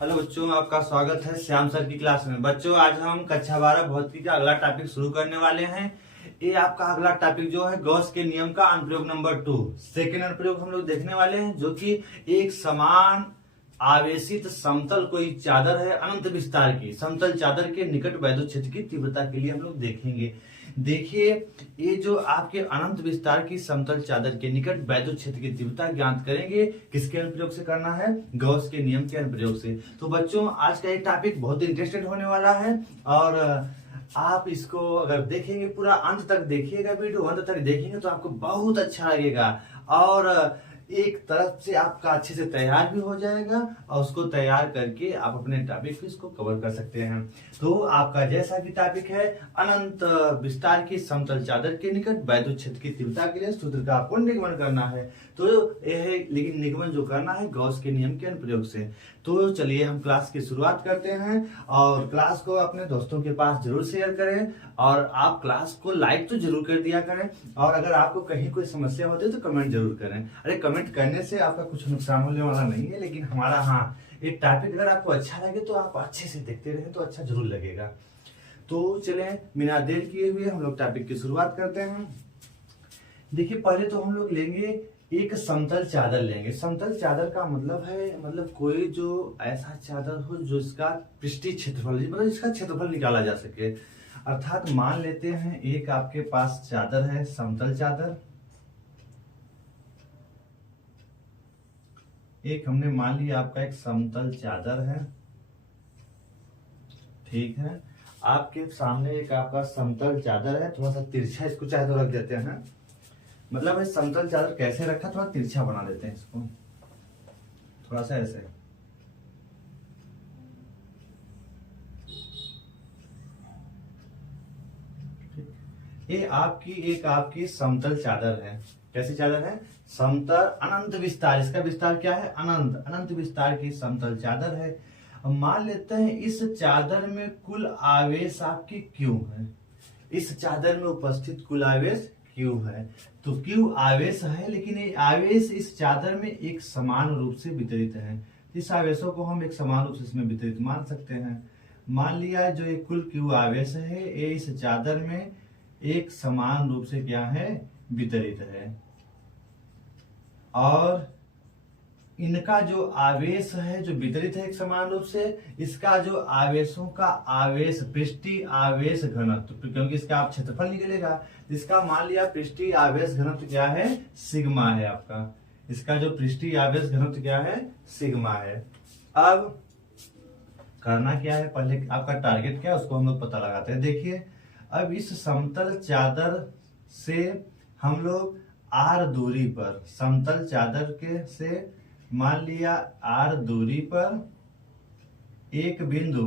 Hello बच्चों, आपका स्वागत है श्याम सर की क्लास में। बच्चों, आज हम कक्षा 12 भौतिकी का अगला टॉपिक शुरू करने वाले हैं। ये आपका अगला टॉपिक जो है गॉस के नियम का अनुप्रयोग नंबर 2 सेकेंड अनुप्रयोग हम लोग देखने वाले हैं, जो कि एक समान आवेशित समतल कोई चादर है अनंत विस्तार की, समतल चादर के निकट वैद्युत क्षेत्र की तीव्रता के लिए हम लोग देखेंगे। देखिए, ये जो आपके अनंत विस्तार की समतल चादर के निकट वैद्युत क्षेत्र की तीव्रता ज्ञात करेंगे, किसके अनुप्रयोग से करना है? गॉस के नियम के अनुप्रयोग से। तो बच्चों, आज का ये टॉपिक बहुत इंटरेस्टेड होने वाला है और आप इसको अगर देखेंगे, पूरा अंत तक देखिएगा, वीडियो अंत तक देखेंगे तो आपको बहुत अच्छा लगेगा और एक तरफ से आपका अच्छे से तैयार भी हो जाएगा और उसको तैयार करके आप अपने टॉपिक को इसको कवर कर सकते हैं। तो आपका जैसा कि टॉपिक है अनंत विस्तार की समतल चादर के निकट वैद्युत क्षेत्र की तीव्रता के लिए सूत्र का आपको निगमन करना है। तो यह है, लेकिन निगमन जो करना है गॉस के नियम के अनुप्रयोग से। तो चलिए हम क्लास की शुरुआत करते हैं और क्लास को अपने दोस्तों के पास जरूर शेयर करें और आप क्लास को लाइक तो जरूर कर दिया करें और अगर आपको कहीं कोई समस्या होती है तो कमेंट जरूर करें। अरे, कमेंट करने से आपका कुछ नुकसान होने वाला नहीं है, लेकिन हमारा एक टॉपिक अगर आपको अच्छा लगे तो आप अच्छे से देखते रहें तो अच्छा जरूर लगेगा। तो चले बिना देर किए हुए हम लोग टॉपिक की शुरुआत करते हैं। देखिए, पहले तो हम लोग लेंगे एक समतल चादर लेंगे। समतल चादर का मतलब है, मतलब कोई जो ऐसा चादर हो जो इसका पृष्ठीय क्षेत्रफल, मतलब इसका क्षेत्रफल निकाला जा सके। अर्थात मान लेते हैं एक आपके पास चादर है, समतल चादर। एक हमने मान लिया आपका एक समतल चादर है, ठीक है। आपके सामने एक आपका समतल चादर है, थोड़ा सा तिरछा इसको चाहे तो रख देते हैं। मतलब समतल चादर कैसे रखा, थोड़ा तिरछा बना देते हैं इसको, थोड़ा सा ऐसे। ये आपकी समतल चादर है। कैसी चादर है? समतल अनंत विस्तार। इसका विस्तार क्या है? अनंत विस्तार की समतल चादर है। अब मान लेते हैं इस चादर में कुल आवेश आपकी Q है। इस चादर में उपस्थित कुल आवेश Q है। तो Q आवेश है, लेकिन ये आवेश इस चादर में एक समान रूप से वितरित है। इस आवेशों को हम एक समान रूप से इसमें वितरित मान सकते हैं। मान लिया जो एक कुल Q आवेश है, ये इस चादर में एक समान रूप से क्या है? वितरित है। और इनका जो आवेश है जो वितरित है एक समान रूप से, इसका जो आवेशों का आवेश पृष्ठीय आवेश घनत्व, क्योंकि इसका आप क्षेत्रफल निकलेगा, इसका मान लिया पृष्ठीय आवेश घनत्व क्या है? सिग्मा है आपका। इसका जो पृष्ठीय आवेश घनत्व क्या है? सिग्मा है। अब करना क्या है, पहले आपका टारगेट क्या है उसको हम लोग पता लगाते हैं। देखिए, अब इस समतल चादर से हम लोग r दूरी पर, समतल चादर के से मान लिया r दूरी पर एक बिंदु,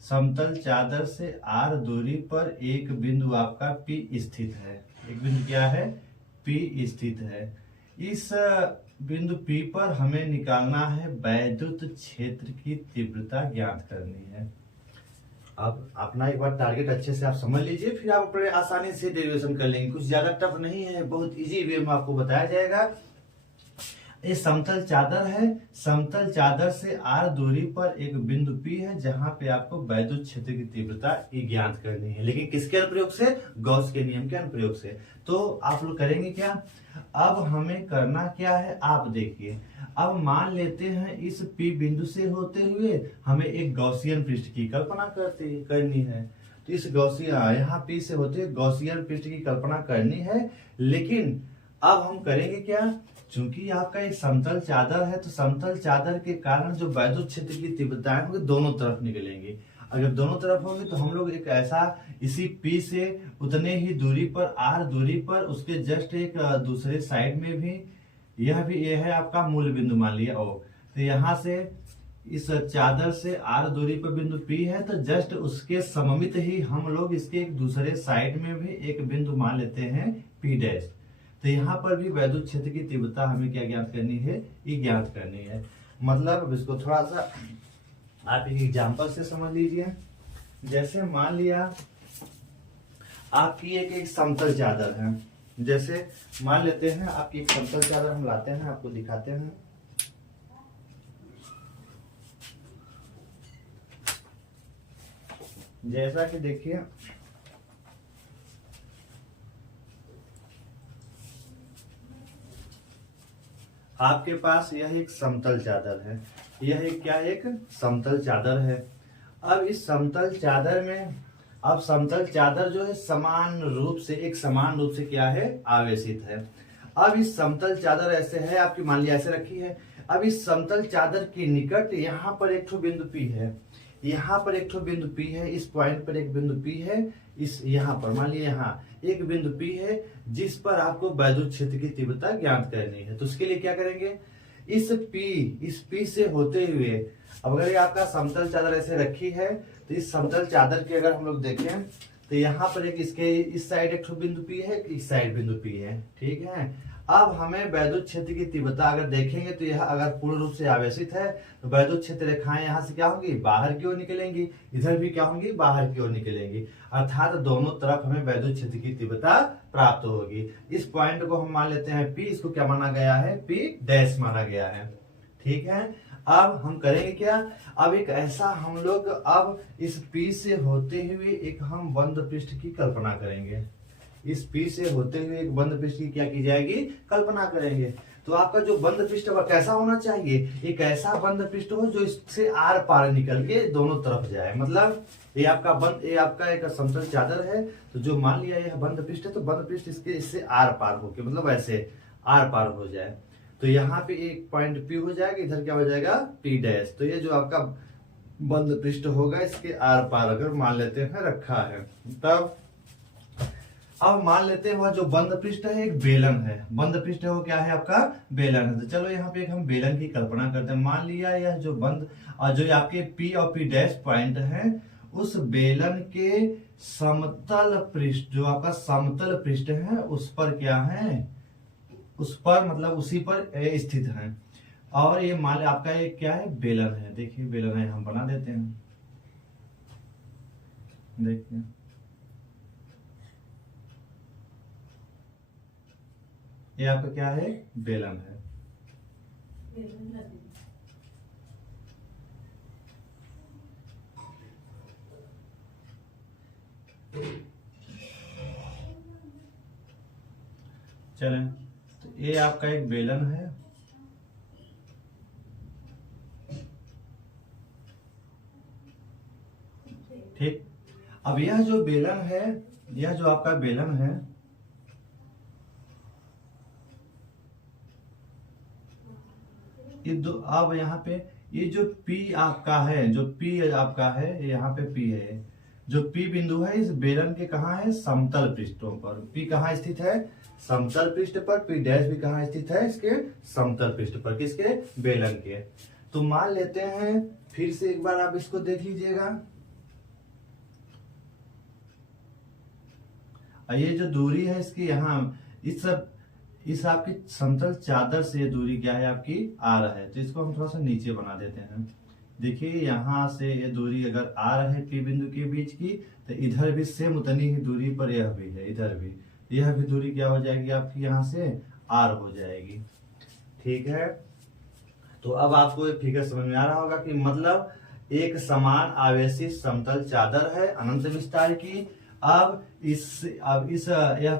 समतल चादर से r दूरी पर एक बिंदु आपका P स्थित है। एक बिंदु क्या है? P स्थित है। इस बिंदु P पर हमें निकालना है वैद्युत क्षेत्र की तीव्रता ज्ञात करनी है। अब अपना एक बार टारगेट अच्छे से आप समझ लीजिए, फिर आप अपने आसानी से डेरिवेशन कर लेंगे। कुछ ज्यादा टफ नहीं है, बहुत इजी वे में आपको बताया जाएगा। ये समतल चादर है, समतल चादर से r दूरी पर एक बिंदु P है जहां पे आपको वैद्युत क्षेत्र की तीव्रता ज्ञात करनी है, लेकिन किसके अनुप्रयोग से? गॉस के नियम के अनुप्रयोग से। तो आप लोग करेंगे क्या? अब हमें करना क्या है, आप देखिए। अब मान लेते हैं इस P बिंदु से होते हुए हमें एक गॉसियन पृष्ठ की कल्पना करनी है। तो इस गॉसियन, यहाँ P से होते हुए गॉसियन पृष्ठ की कल्पना करनी है, लेकिन अब हम करेंगे क्या? चूंकि आपका एक समतल चादर है, तो समतल चादर के कारण जो वैद्युत क्षेत्र की तीव्रताएं होंगी दोनों तरफ निकलेंगी। अगर दोनों तरफ होंगी तो हम लोग एक ऐसा इसी P से उतने ही दूरी पर, r दूरी पर, उसके जस्ट एक दूसरे साइड में भी, यह है आपका मूल बिंदु मान लिया O। तो यहाँ से इस चादर से r दूरी पर बिंदु P है, तो जस्ट उसके सममित ही हम लोग इसके एक दूसरे साइड में भी एक बिंदु मान लेते हैं P डैश। तो यहाँ पर भी वैद्युत क्षेत्र की तीव्रता हमें क्या ज्ञात करनी है? ये ज्ञात करनी है। मतलब इसको थोड़ा सा आप एक एग्जांपल से समझ लीजिए। जैसे मान लिया आपकी एक समतल चादर है, जैसे मान लेते हैं आपकी एक समतल चादर हम लाते हैं, आपको दिखाते हैं। जैसा कि देखिए आपके पास यह एक समतल चादर है, यह एक क्या है, एक समतल चादर है। अब इस समतल चादर में, अब समतल चादर जो है समान रूप से क्या है, आवेशित है। अब इस समतल चादर ऐसे है, आपकी मान लिया ऐसे रखी है। अब इस समतल चादर के निकट यहाँ पर एक ठो बिंदु P है, यहाँ पर एक ठो बिंदु P है, इस पॉइंट पर एक बिंदु P है, इस यहाँ पर मान लिया यहाँ एक बिंदु P है, जिस पर आपको वैद्युत क्षेत्र की तीव्रता ज्ञात करनी है। तो उसके लिए क्या करेंगे, इस P से होते हुए, अब अगर ये आपका समतल चादर ऐसे रखी है, तो इस समतल चादर के अगर हम लोग देखें तो यहाँ पर एक इसके इस साइड एक बिंदु P है, इस साइड बिंदु P है, ठीक है। अब हमें वैद्युत क्षेत्र की तीव्रता अगर देखेंगे तो यह अगर पूर्ण रूप से आवेशित है तो वैद्युत क्षेत्र रेखाएं यहाँ से क्या होगी, बाहर की ओर निकलेंगी, इधर भी क्या होंगी, बाहर की ओर निकलेंगी, अर्थात दोनों तरफ हमें वैद्युत क्षेत्र की तीव्रता प्राप्त होगी। इस पॉइंट को हम मान लेते हैं P, इसको क्या माना गया है, P डैश माना गया है, ठीक है। अब हम करेंगे क्या, अब एक ऐसा हम लोग अब इस P से होते हुए एक हम बंद पृष्ठ की कल्पना करेंगे, इस P से होते हुए एक बंद पृष्ठ की क्या की जाएगी, कल्पना करेंगे। तो आपका जो बंद पृष्ठ कैसा होना चाहिए, एक ऐसा बंद पृष्ठ हो जो इससे आर पार निकल के दोनों तरफ जाए। मतलब ये आपका एक समतल चादर है, तो जो मान लिया यह बंद पृष्ठ है, तो बंद पृष्ठ इससे आर पार होके, मतलब ऐसे आर पार हो जाए। तो यहाँ पे एक पॉइंट P हो जाएगा, इधर क्या हो जाएगा, P डैश। तो ये जो आपका बंद पृष्ठ होगा इसके आर पार अगर मान लेते हैं रखा है, तब अब मान लेते हैं वह जो बंद पृष्ठ है एक बेलन है, बंद पृष्ठ है वो क्या है, आपका बेलन है। तो चलो यहाँ पे एक हम बेलन की कल्पना करते हैं। मान लिया यह जो जो आपके P और P डैश पॉइंट है, उस बेलन के समतल पृष्ठ, जो आपका समतल पृष्ठ है उस पर क्या है, उस पर मतलब उसी पर स्थित है। और ये मान आपका ये क्या है, बेलन है। देखिए बेलन है, हम बना देते हैं, देखिए ये आपका क्या है, बेलन है। चलें, तो ये आपका एक बेलन है, ठीक। अब यह जो बेलन है, यह जो आपका बेलन है, अब यहाँ पे ये जो P आपका है, जो P आपका है, यहाँ पे P है, जो P बिंदु है इस बेलन के कहाँ है, समतल पृष्ठों पर। P कहाँ स्थित है, समतल पृष्ठ पर। P डैश भी कहाँ स्थित है, इसके समतल पृष्ठ पर, किसके, बेलन के। तो मान लेते हैं, फिर से एक बार आप इसको देख लीजिएगा, ये जो दूरी है इसकी यहाँ इस आपकी समतल चादर से ये दूरी क्या है, आपकी R है। तो इसको हम थोड़ा सा नीचे बना देते हैं। देखिए यहाँ से ये दूरी अगर R है P बिंदु के बीच की, तो इधर भी सेम उतनी ही दूरी पर यह भी है, इधर भी यह भी दूरी क्या हो जाएगी आपकी, यहाँ से R हो जाएगी, ठीक है। तो अब आपको ये फिगर समझ में आ रहा होगा कि मतलब एक समान आवेशित समतल चादर है अनंत विस्तार की। अब यह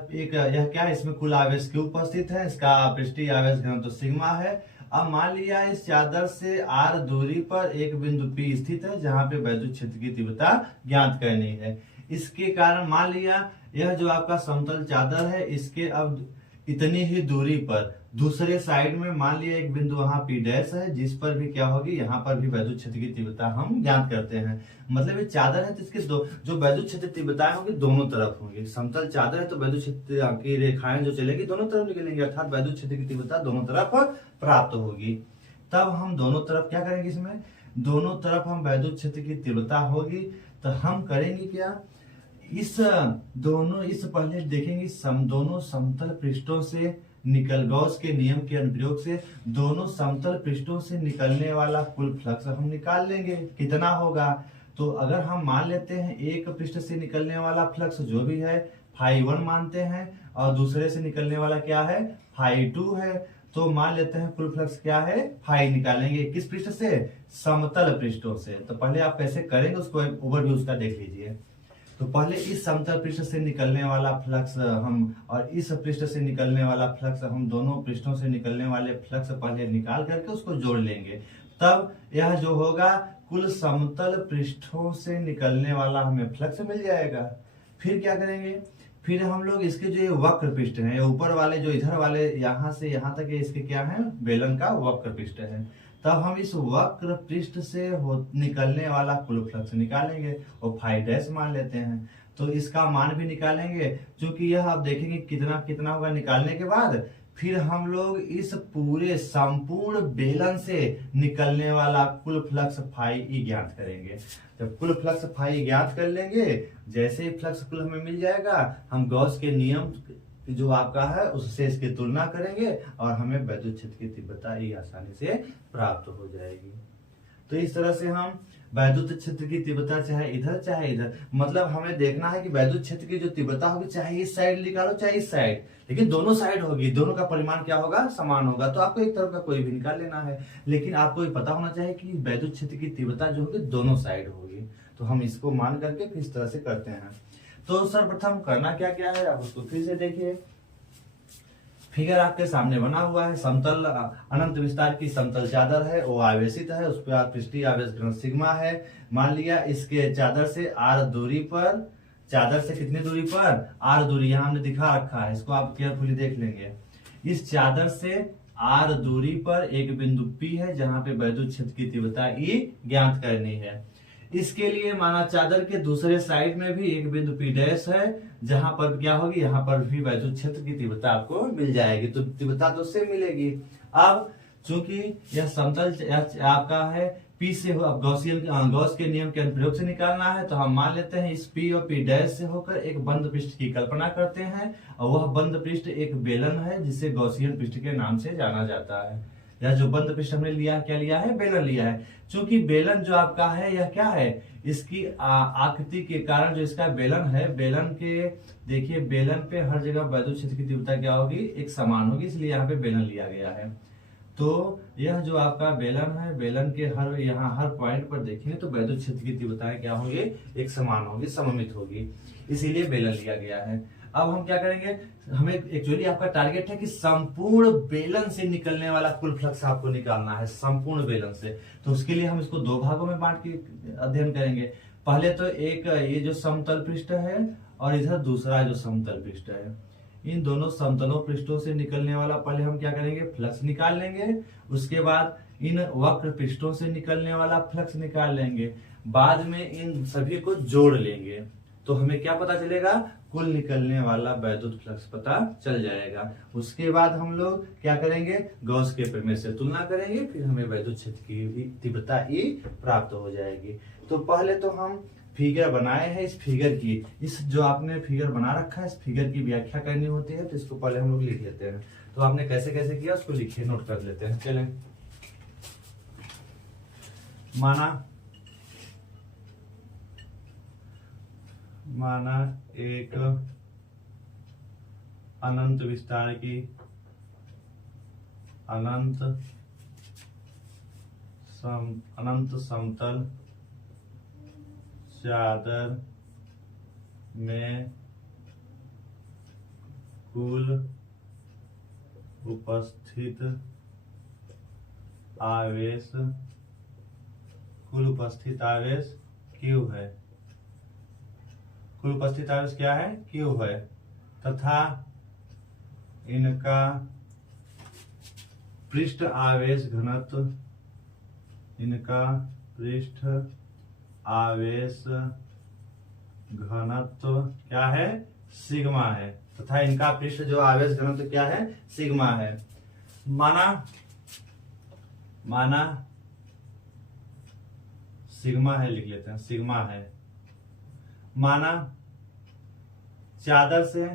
क्या है, इसमें कुल आवेश क्यों उपस्थित है, इसका पृष्ठीय आवेश घनत्व सिग्मा है। अब मान लिया इस चादर से R दूरी पर एक बिंदु P स्थित है, जहां पे वैद्युत क्षेत्र की तीव्रता ज्ञात करनी है। इसके कारण मान लिया यह जो आपका समतल चादर है, इसके अब इतनी ही दूरी पर दूसरे साइड में मान लिया एक बिंदु वहां P डैश है, जिस पर भी क्या होगी, यहाँ पर भी वैद्युत क्षेत्र की तीव्रता हम ज्ञात करते हैं। मतलब ये चादर है तो इसके जो वैद्युत क्षेत्र तीव्रताएं होंगी दोनों तरफ होंगी। समतल चादर है तो वैद्युत क्षेत्र की रेखाएं जो चलेगी दोनों तरफ निकलेंगी, अर्थात वैद्युत क्षेत्र की तीव्रता दोनों तरफ प्राप्त होगी। तब हम दोनों तरफ क्या करेंगे, इसमें दोनों तरफ हम वैद्युत क्षेत्र की तीव्रता होगी तो हम करेंगे क्या, इस पहले देखेंगे दोनों समतल पृष्ठों से गॉस के नियम के अनुप्रयोग से दोनों समतल पृष्ठों से निकलने वाला कुल फ्लक्स हम निकाल लेंगे, कितना होगा। तो अगर हम मान लेते हैं एक पृष्ठ से निकलने वाला फ्लक्स जो भी है φ1 मानते हैं, और दूसरे से निकलने वाला क्या है, φ2 है। तो मान लेते हैं कुल फ्लक्स क्या है, फाई निकालेंगे किस पृष्ठ से, समतल पृष्ठों से। तो पहले आप कैसे करेंगे उसको ओवरव्यू उसका देख लीजिए। तो पहले इस समतल पृष्ठ से निकलने वाला फ्लक्स हम और इस पृष्ठ से निकलने वाला फ्लक्स, हम दोनों पृष्ठों से निकलने वाले फ्लक्स पहले निकाल करके उसको जोड़ लेंगे। तब यह जो होगा कुल समतल पृष्ठों से निकलने वाला हमें फ्लक्स मिल जाएगा। फिर क्या करेंगे, फिर हम लोग इसके जो ये वक्र पृष्ठ हैं, ऊपर वाले जो इधर वाले यहाँ से यहाँ तक इसके क्या है, बेलन का वक्र पृष्ठ है। तब हम इस वक्र पृष्ठ से निकलने वाला कुल फ्लक्स निकालेंगे और फाई डैश मान लेते हैं। तो इसका मान भी निकालेंगे, क्योंकि यह आप देखेंगे कितना कितना होगा निकालने के बाद। फिर हम लोग इस पूरे संपूर्ण बेलन से निकलने वाला कुल फ्लक्स फाई ई ज्ञात करेंगे। जब कुल फ्लक्स फाई ज्ञात कर लेंगे, जैसे ही फ्लक्स कुल हमें मिल जाएगा, हम गॉस के नियम जो आपका है उससे इसकी तुलना करेंगे और हमें वैद्युत क्षेत्र की तीव्रता ये आसानी से प्राप्त हो जाएगी। तो इस तरह से हम वैद्युत क्षेत्र की तीव्रता चाहे इधर, मतलब हमें देखना है कि वैद्युत क्षेत्र की जो तीव्रता होगी चाहे इस साइड निकालो चाहे इस साइड, लेकिन दोनों साइड होगी, दोनों का परिमाण क्या होगा, समान होगा। तो आपको एक तरफ का कोई भी निकाल लेना है, लेकिन आपको ये पता होना चाहिए कि वैद्युत क्षेत्र की तीव्रता जो होगी दोनों साइड होगी। तो हम इसको मान करके फिर इस तरह से करते हैं। तो सर्वप्रथम करना क्या क्या है, आप उसको फिर से देखिए। फिगर आपके सामने बना हुआ है, समतल अनंत विस्तार की समतल चादर है, वो आवेशित है, उस पर पृष्ठीय आवेश घनत्व सिग्मा है। मान लिया इसके चादर से आर दूरी पर, चादर से कितनी दूरी पर, आर दूरी, यहाँ हमने दिखा रखा है, इसको आप केयरफुली देख लेंगे। इस चादर से आर दूरी पर एक बिंदु P है जहां पे वैद्युत क्षेत्र की तीव्रता E ज्ञात करनी है। इसके लिए माना चादर के दूसरे साइड में भी एक बिंदु P डैश है, जहां पर क्या होगी, यहाँ पर भी वैद्युत क्षेत्र की तीव्रता आपको मिल जाएगी। तो तीव्रता तो उससे मिलेगी। अब चूंकि यह समतल आपका है P से हो, अब गॉस के नियम के अनुप्रयोग से निकालना है, तो हम मान लेते हैं इस P और P डैश से होकर एक बंद पृष्ठ की कल्पना करते हैं, और वह बंद पृष्ठ एक बेलन है जिसे गॉसियन पृष्ठ के नाम से जाना जाता है। यह जो बंद पृष्ठ हमने लिया, क्या लिया है, बेलन लिया है। चूंकि बेलन जो आपका है यह क्या है, इसकी आकृति के कारण जो इसका बेलन है, बेलन के देखिए बेलन पे हर जगह वैद्युत क्षेत्र की तीव्रता क्या होगी, एक समान होगी, इसलिए यहाँ पे बेलन लिया गया है। तो यह जो आपका बेलन है, बेलन के यहाँ हर पॉइंट पर देखेंगे तो वैद्युत क्षेत्र की तीव्रताएं क्या होंगी, एक समान होगी, सममित होगी, इसीलिए बेलन लिया गया है। अब हम क्या करेंगे, हमें एक्चुअली आपका टारगेट है कि संपूर्ण बेलन से निकलने वाला कुल फ्लक्स आपको निकालना है, संपूर्ण बेलन से। तो उसके लिए हम इसको दो भागों में बांट के अध्ययन करेंगे। पहले तो एक ये जो समतल पृष्ठ है और इधर दूसरा जो समतल पृष्ठ है, इन दोनों समतलों पृष्ठों से निकलने वाला पहले हम क्या करेंगे, फ्लक्स निकाल लेंगे। उसके बाद इन वक्र पृष्ठों से निकलने वाला फ्लक्स निकाल लेंगे। बाद में इन सभी को जोड़ लेंगे, तो हमें क्या पता चलेगा, कुल निकलने वाला वैद्युत फ्लक्स पता चल जाएगा। उसके बाद हम लोग क्या करेंगे, गॉस के प्रमेय से तुलना करेंगे, फिर हमें वैद्युत क्षेत्र की तीव्रता E प्राप्त हो जाएगी। तो पहले तो हम फिगर बनाए हैं, इस फिगर की, इस जो आपने फिगर बना रखा है, इस फिगर की व्याख्या करनी होती है, तो इसको पहले हम लोग लिख लेते हैं। तो आपने कैसे कैसे किया उसको लिखिए, नोट कर लेते हैं। चलें, माना एक अनंत विस्तार की अनंत समतल चादर में कुल उपस्थित आवेश Q है, कुल उपस्थित आवेश क्या है, Q है, तथा इनका पृष्ठ आवेश घनत्व क्या है, सिग्मा है, तथा इनका पृष्ठ जो आवेश घनत्व क्या है, सिग्मा है। माना सिग्मा है, लिख लेते हैं, सिग्मा है। माना चादर से,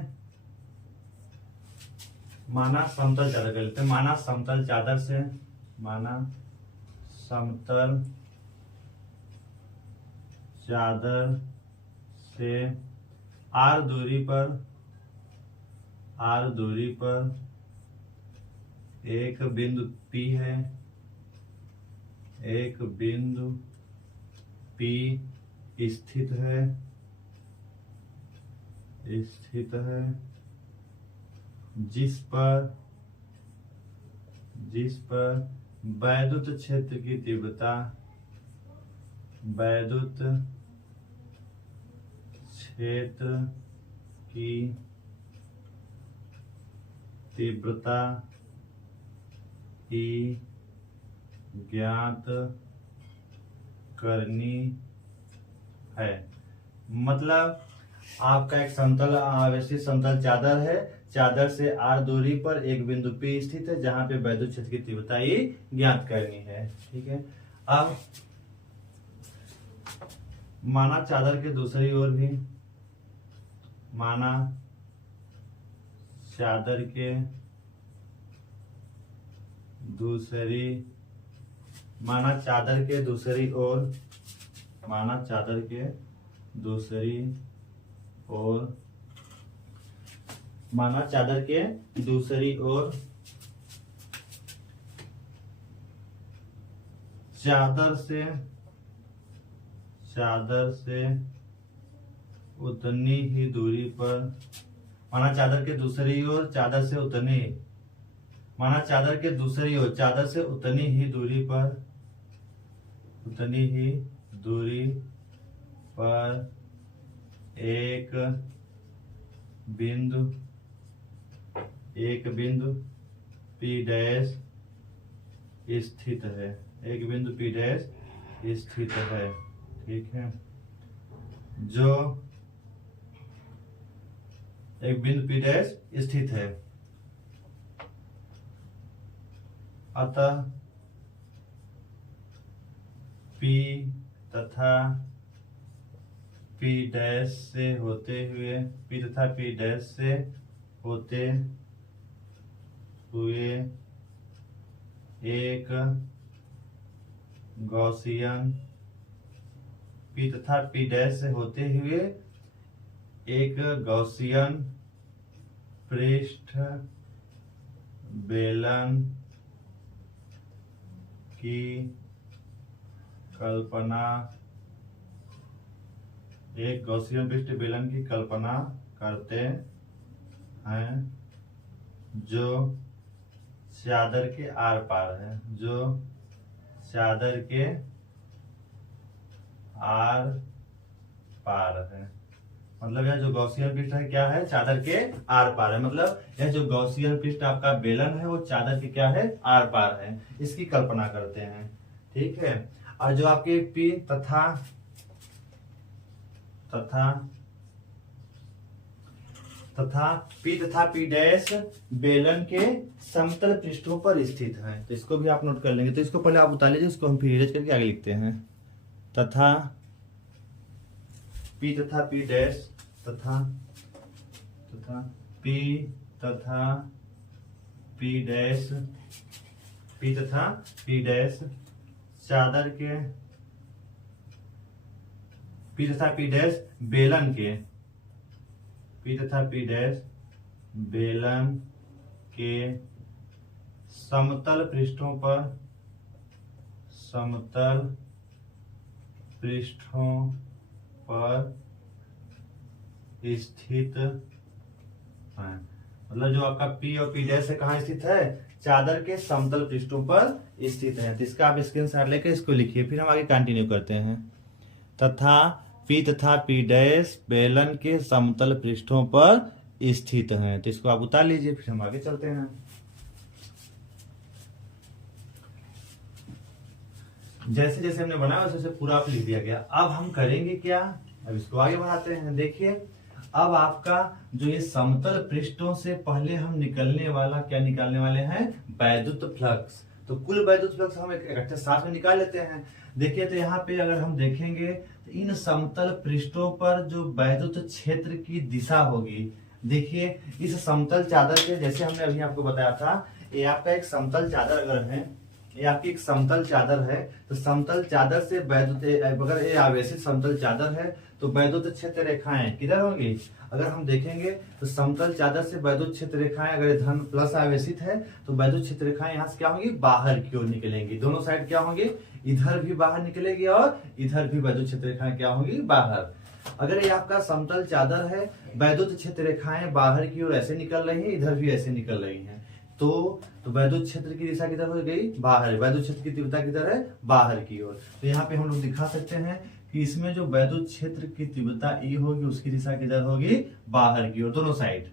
माना समतल चादर कर लेते हैं, माना समतल चादर से आर दूरी पर एक बिंदु P है, एक बिंदु P स्थित है, जिस पर वैद्युत क्षेत्र की तीव्रता, वैद्युत क्षेत्र की तीव्रता ही ज्ञात करनी है। मतलब आपका एक समतल आवेशित समतल चादर है, चादर से r दूरी पर एक बिंदु P स्थित है जहां पे वैद्युत क्षेत्र की तीव्रता ही ज्ञात करनी है। ठीक है, अब माना चादर के दूसरी ओर भी, माना चादर के दूसरी ओर, माना चादर के दूसरी ओर चादर से उतनी ही दूरी पर, माना चादर के दूसरी ओर चादर से उतनी, माना चादर के दूसरी ओर चादर से उतनी ही दूरी पर एक बिंदु P डैश स्थित है, एक बिंदु P डैश स्थित है। ठीक है, जो एक बिंदु P डैश स्थित है, अतः P तथा P डैश से होते हुए एक गॉसियन, P तथा P डैश से होते हुए एक गॉसियन पृष्ठ बेलन की कल्पना, एक गॉसियन पृष्ठ बेलन की कल्पना करते हैं जो चादर के आर पार है, जो चादर के आर पार है। मतलब यह जो गॉसियन पृष्ठ है क्या है, चादर के आर पार है। मतलब यह जो गॉसियन पृष्ठ आपका बेलन है वो चादर के क्या है, आर पार है, इसकी कल्पना करते हैं। ठीक है, और जो आपके P तथा P डैश बेलन के समतल पृष्ठों पर स्थित है। तो इसको भी आप नोट कर लेंगे। तो इसको पहले आप उतार लीजिए, इसको हम फिर इरेज करके आगे लिखते हैं। तथा P तथा P डैश तथा P तथा P डैश चादर के, P तथा P डैश बेलन के, P तथा P डैश बेलन के समतल पृष्ठों पर स्थित है। मतलब जो आपका P और P डैश है कहाँ स्थित है, चादर के समतल पृष्ठों पर स्थित है। तो इसका आप स्क्रीनशॉट लेकर इसको लिखिए, फिर हम आगे कंटिन्यू करते हैं। तथा P डैश बेलन के समतल पृष्ठों पर स्थित हैं। तो इसको आप उतार लीजिए, फिर हम आगे चलते हैं। जैसे जैसे हमने बनाया वैसे पूरा आप लिख दिया गया। अब हम करेंगे क्या, अब इसको आगे बढ़ाते हैं। देखिए, अब आपका जो ये समतल पृष्ठों से पहले हम निकालने वाले हैं, वैद्युत फ्लक्स। तो कुल वैद्युत फ्लक्स हम इकट्ठे साथ में निकाल लेते हैं। देखिए, तो यहाँ पे अगर हम देखेंगे तो इन समतल पृष्ठों पर जो वैद्युत क्षेत्र की दिशा होगी, देखिए इस समतल चादर के, जैसे हमने अभी आपको बताया था, ये आपका एक समतल चादर अगर है, ये आपकी एक समतल चादर है, तो समतल चादर से वैद्युत अगर ये आवेशित समतल चादर है तो वैद्युत क्षेत्र रेखाएं किधर होंगी? अगर हम देखेंगे तो समतल चादर से वैद्युत क्षेत्र रेखाएं अगर धन प्लस आवेशित है तो वैद्युत क्षेत्र रेखाएं यहाँ से क्या होंगी? बाहर की ओर निकलेंगी। दोनों साइड क्या होंगी? इधर भी बाहर निकलेगी और इधर भी वैद्युत क्षेत्र रेखाएं क्या होंगी? बाहर। अगर ये आपका समतल चादर है, वैद्युत क्षेत्र रेखाएं बाहर की ओर ऐसे निकल रही है, इधर भी ऐसे निकल रही है, तो वैद्युत क्षेत्र की दिशा किधर हो गई? बाहर। वैद्युत क्षेत्र की तीव्रता किधर है? बाहर की ओर। तो यहाँ पे हम लोग दिखा सकते हैं कि इसमें जो वैद्युत क्षेत्र की तीव्रता E होगी उसकी दिशा किधर होगी? बाहर की ओर। दोनों साइड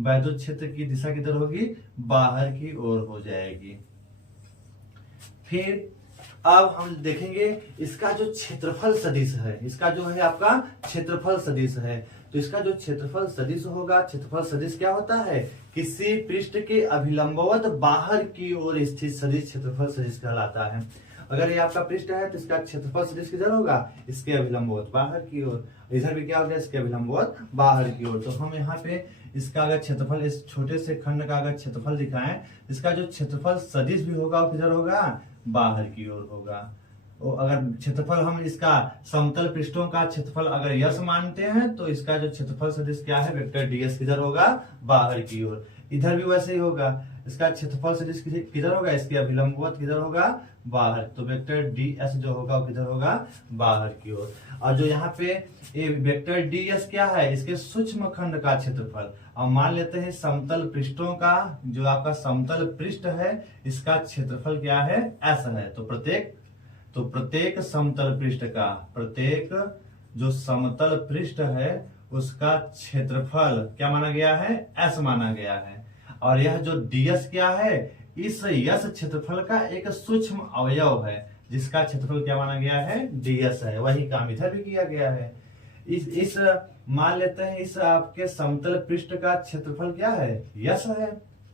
वैद्युत क्षेत्र की दिशा किधर होगी? बाहर की ओर हो जाएगी। फिर अब हम देखेंगे इसका जो क्षेत्रफल सदिश है, इसका जो है आपका क्षेत्रफल सदिश है, तो इसका जो क्षेत्रफल सदिश होगा, क्षेत्रफल सदिश क्या होता है? किसी पृष्ठ के अभिलंबवत बाहर की ओर स्थित सदिश क्षेत्रफल सदिश कहलाता है। अगर ये आपका पृष्ठ है तो इसका क्षेत्रफल सदिश किधर होगा? इसके अभिलंबवत बाहर की ओर। इधर भी क्या होगा? इसके अभिलंबवत बाहर की ओर। तो हम यहाँ पे इसका अगर क्षेत्रफल, इस छोटे से खंड का अगर क्षेत्रफल दिखाएं, इसका जो क्षेत्रफल सदिश भी होगा वो किधर होगा? बाहर की ओर होगा। और अगर क्षेत्रफल हम इसका समतल पृष्ठों का क्षेत्रफल अगर यस मानते हैं तो इसका जो क्षेत्रफल सदिश क्या है? वेक्टर ds किधर होगा? बाहर की ओर। इधर भी वैसे ही होगा, इसका क्षेत्रफल सदिश किधर होगा? इसके अभिलंबवत किधर होगा? बाहर। तो वेक्टर ds जो होगा वो किधर होगा? बाहर की ओर। और जो यहाँ पे ये वेक्टर ds क्या है? इसके सूक्ष्म खंड का क्षेत्रफल। और मान लेते हैं समतल पृष्ठों का, जो आपका समतल पृष्ठ है इसका क्षेत्रफल क्या है? s है। तो प्रत्येक समतल पृष्ठ का, प्रत्येक जो समतल पृष्ठ है उसका क्षेत्रफल क्या माना गया है? s माना गया है। और यह जो ds क्या है? इस यस क्षेत्रफल का एक सूक्ष्म अवयव है जिसका क्षेत्रफल क्या माना गया है? ds है। वही काम इधर भी किया गया है। इस मान लेते हैं इस आपके समतल पृष्ठ का क्षेत्रफल क्या है? यस है।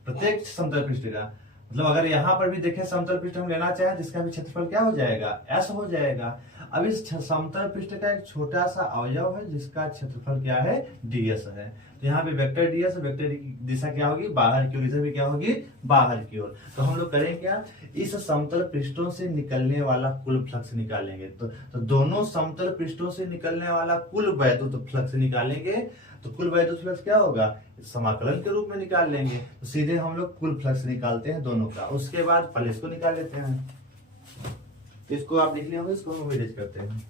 प्रत्येक समतल पृष्ठ का मतलब अगर यहाँ पर भी देखें समतल पृष्ठ हम लेना चाहें जिसका भी क्षेत्रफल क्या हो जाएगा? s हो जाएगा। अब इस समतल पृष्ठ का एक छोटा सा अवयव है जिसका क्षेत्रफल क्या है? ds है। तो यहाँ पे वेक्टर ds, वेक्टर की दिशा क्या होगी? बाहर की ओर। इधर भी क्या होगी? बाहर की ओर। तो हम लोग करें क्या? इस समतल पृष्ठों से निकलने वाला कुल फ्लक्स निकालेंगे। तो दोनों समतल पृष्ठों से निकलने वाला कुल वैद्युत फ्लक्स निकालेंगे। तो कुल वैद्युत फ्लक्स क्या होगा? समाकलन के रूप में निकाल लेंगे। तो सीधे हम लोग कुल फ्लक्स निकालते हैं दोनों का, उसके बाद फलिश को निकाल लेते हैं। तो इसको आप लिख लिया होगा, इसको हम विरेज करते हैं।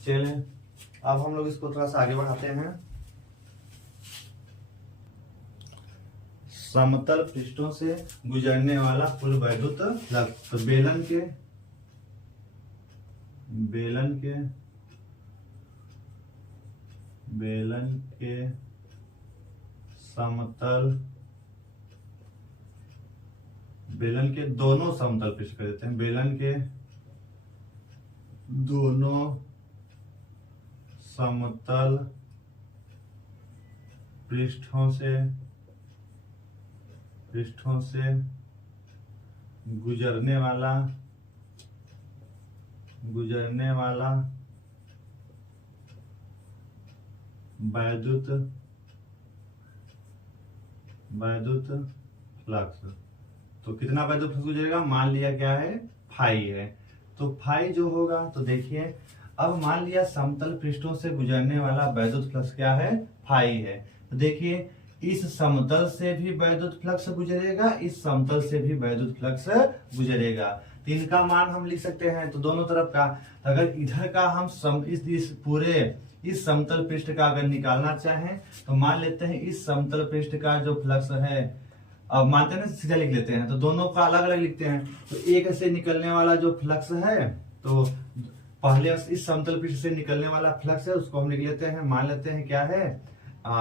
चलें अब हम लोग इसको थोड़ा सा आगे बढ़ाते हैं। समतल पृष्ठों से गुजरने वाला कुल वैद्युत फ्लक्स। तो बेलन के समतल, बेलन के दोनों समतल पृष्ठ कर देते हैं। बेलन के दोनों समतल पृष्ठों से गुजरने वाला वैद्युत फ्लक्स। तो कितना वैद्युत फ्लक्स गुजरेगा? मान लिया क्या है? फाई है। तो फाई जो होगा, तो देखिए अब मान लिया समतल पृष्ठों से गुजरने वाला वैद्युत फ्लक्स क्या है? फाई है। तो देखिए इस समतल से भी वैद्युत फ्लक्स गुजरेगा, इस समतल से भी वैद्युत फ्लक्स गुजरेगा। तो इनका मान हम लिख सकते हैं। तो दोनों तरफ का, अगर इधर का हम इस पूरे इस समतल पृष्ठ का अगर निकालना चाहें तो मान लेते हैं इस समतल पृष्ठ का जो फ्लक्स है, अब मानते हैं ना सीधा लिख लेते हैं, तो दोनों का अलग अलग लिखते हैं। तो एक से निकलने वाला जो फ्लक्स है, तो पहले इस समतल पृष्ठ से निकलने वाला फ्लक्स है उसको हम लिख लेते हैं, मान लेते हैं क्या है?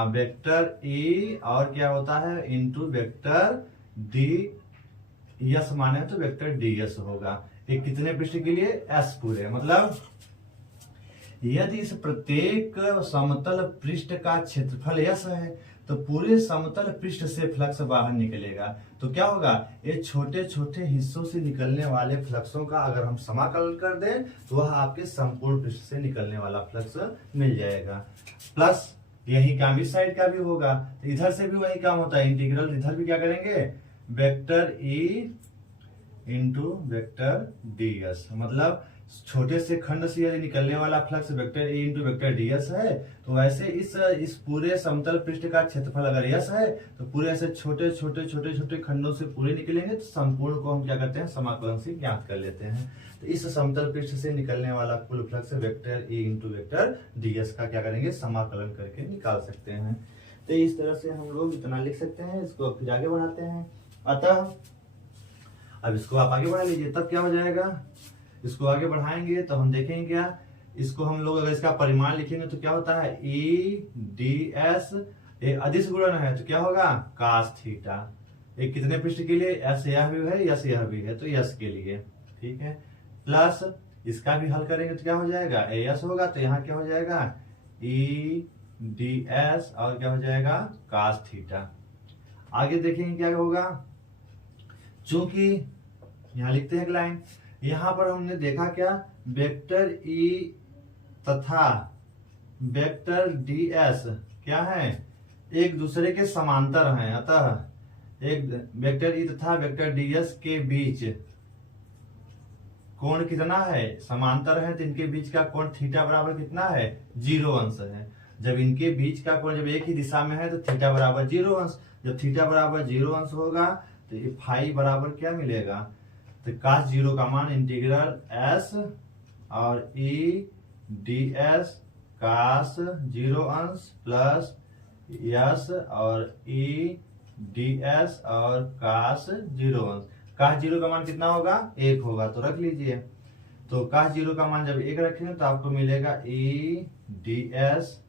वेक्टर E और क्या होता है? इनटू वेक्टर ds माने तो वेक्टर ds होगा। एक कितने पृष्ठ के लिए? s पूरे। मतलब यदि इस प्रत्येक समतल पृष्ठ का क्षेत्रफल s है तो पूरे समतल पृष्ठ से फ्लक्स बाहर निकलेगा। तो क्या होगा, ये छोटे छोटे हिस्सों से निकलने वाले फ्लक्सों का अगर हम समाकलन कर दें तो वह आपके संपूर्ण पृष्ठ से निकलने वाला फ्लक्स मिल जाएगा। प्लस यही काम इस साइड का भी होगा, तो इधर से भी वही काम होता है, इंटीग्रल इधर भी क्या करेंगे, vector E into vector D S, मतलब छोटे से खंड से यदि निकलने वाला flux vector A into vector D S है, तो वैसे इस पूरे समतल पृष्ठ का क्षेत्रफल अगर यस है तो पूरे ऐसे छोटे छोटे छोटे छोटे खंडों से पूरे निकलेंगे, तो संपूर्ण को हम क्या करते हैं, समाकलन से ज्ञात कर लेते हैं। तो इस समतल पृष्ठ से निकलने वाला कुल flux vector A into vector D S का क्या करेंगे, समाकलन करके निकाल सकते हैं। तो इस तरह से हम लोग इतना लिख सकते हैं, इसको फिर आगे बढ़ाते हैं। अतः अब इसको आप आगे बढ़ा लीजिए, तब क्या हो जाएगा, इसको आगे बढ़ाएंगे तो हम देखेंगे क्या, इसको हम लोग अगर इसका परिमाण लिखेंगे तो क्या होता है, ई डी एस, ये अदिश गुणन है तो क्या होगा, कास थीटा। ये कितने पृष्ठ के लिए, एस यह भी है, यस यह भी है, तो यस के लिए, ठीक है। प्लस इसका भी हल करेंगे तो क्या हो जाएगा, एस होगा, तो यहाँ क्या हो जाएगा, ई डी एस और क्या हो जाएगा, कास थीटा। आगे देखेंगे क्या होगा, चूंकि यहां लिखते हैं एक लाइन, यहां पर हमने देखा क्या, वेक्टर ई तथा वेक्टर डी एस क्या है, एक दूसरे के समांतर हैं। अतः एक वेक्टर ई तथा वेक्टर डी एस के बीच कोण कितना है, समांतर है, तो इनके बीच का कोण थीटा बराबर कितना है, 0 अंश है। जब इनके बीच का कोण जब एक ही दिशा में है तो थीटा बराबर 0 अंश, जब थीटा बराबर 0 अंश होगा तो ये फाई बराबर क्या मिलेगा, तो कास 0 का मान इंटीग्रल एस और ई डी एस कास 0 अंश प्लस यस और ई डी एस और कास 0 अंश। कास 0 का मान कितना होगा, 1 होगा, तो रख लीजिए। तो कास 0 का मान जब 1 रखेंगे तो आपको मिलेगा ई डी एस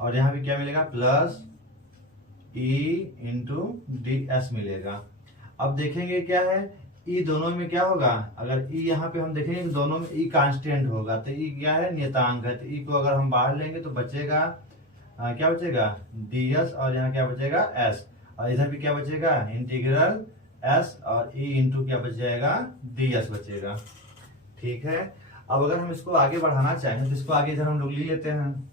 और यहाँ भी क्या मिलेगा, plus E into D S मिलेगा। अब देखेंगे क्या है, ई दोनों में क्या होगा, अगर ई यहाँ पे हम देखेंगे दोनों में ई कांस्टेंट होगा, तो ई क्या है, नियतांक है, तो ई को अगर हम बाहर लेंगे तो बचेगा क्या बचेगा, डी एस और यहाँ क्या बचेगा, एस, और इधर भी क्या बचेगा, इंटीग्रल एस और ई इंटू क्या बच जाएगा, डी एस बचेगा। ठीक है। अब अगर हम इसको आगे बढ़ाना चाहें तो इसको आगे इधर हम लोग ले लेते हैं।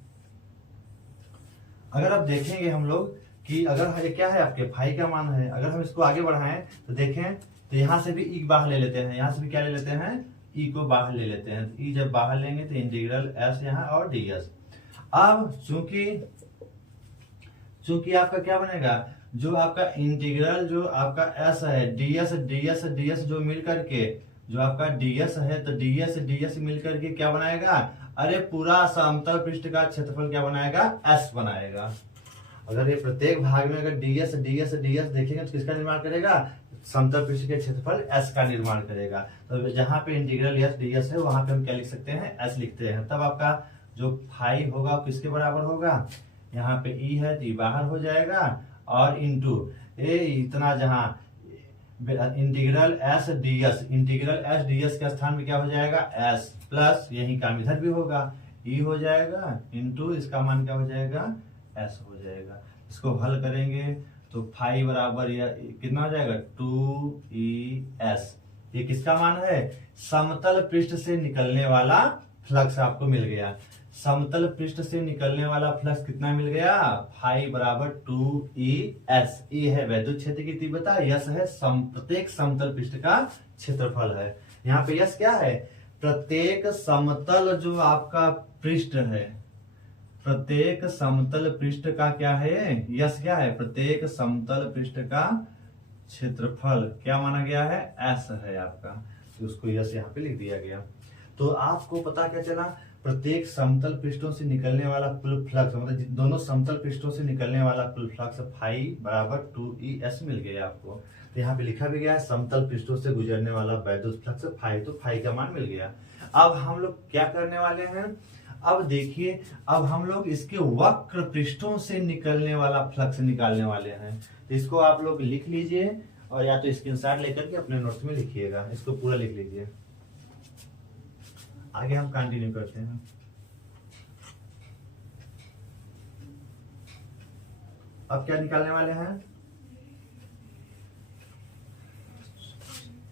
अगर आप देखेंगे हम लोग कि अगर ये क्या है, आपके फाई का मान है, अगर हम इसको आगे बढ़ाएं तो देखें तो यहाँ से भी ई बाहर ले लेते हैं, यहाँ से भी क्या ले लेते हैं, ई को बाहर ले लेते हैं। ई जब बाहर लेंगे तो इंटीग्रल एस यहाँ और डी एस। अब चूंकि आपका क्या बनेगा, जो आपका इंटीग्रल जो आपका एस है, डीएस डीएस डीएस जो मिल करके जो आपका डीएस है, तो डीएस डीएस मिल करके क्या बनाएगा, अरे पूरा समतल पृष्ठ का क्षेत्रफल क्या बनाएगा, एस बनाएगा। अगर ये प्रत्येक भाग में अगर डीएस डीएस डीएस देखेंगे तो किसका निर्माण करेगा, समतल पृष्ठ के क्षेत्रफल एस का निर्माण करेगा। तो जहां पे इंटीग्रल एस डीएस है वहां पे हम क्या लिख सकते हैं, एस लिखते हैं। तब आपका जो फाई होगा किसके बराबर होगा, यहाँ पे ई है तो ई बाहर हो जाएगा और इंटू ए इतना जहां integral S DS, integral S DS के स्थान में क्या हो जाएगा, एस प्लस यही काम इधर भी होगा, ई हो जाएगा इंटू इसका मान क्या हो जाएगा, एस हो जाएगा। इसको हल करेंगे तो फाई बराबर या कितना हो जाएगा, 2ES। ये किसका मान है, समतल पृष्ठ से निकलने वाला फ्लक्स आपको मिल गया। समतल पृष्ठ से निकलने वाला फ्लक्स कितना मिल गया, फाई बराबर 2ES। E है वैद्युत क्षेत्र की तीव्रता, यस है प्रत्येक समतल पृष्ठ का क्षेत्रफल है। यहाँ पे यस क्या है, प्रत्येक समतल जो आपका पृष्ठ है, प्रत्येक समतल पृष्ठ का क्या है, यस क्या है, प्रत्येक समतल पृष्ठ का क्षेत्रफल क्या माना गया है, एस है आपका, तो उसको यस यहाँ पे लिख दिया गया। तो आपको पता क्या चला, प्रत्येक समतल पृष्ठों से निकलने वाला कुल फ्लक्स, मतलब दोनों समतल पृष्ठों से निकलने वाला कुल फ्लक्स फाई बराबर 2ES मिल गया आपको। तो यहाँ पे लिखा भी गया है समतल पृष्ठों से गुजरने वाला वैद्युत फ्लक्स फाई, तो फाई का मान मिल गया। अब हम लोग क्या करने वाले हैं, अब देखिए, अब हम लोग इसके वक्र पृष्ठों से निकलने वाला फ्लक्स निकालने वाले हैं। तो इसको आप लोग लिख लीजिए और या तो स्क्रीनशॉट लेकर के अपने नोट्स में लिखिएगा, इसको पूरा लिख लीजिए। आगे हम कंटिन्यू करते हैं। अब क्या निकालने वाले हैं,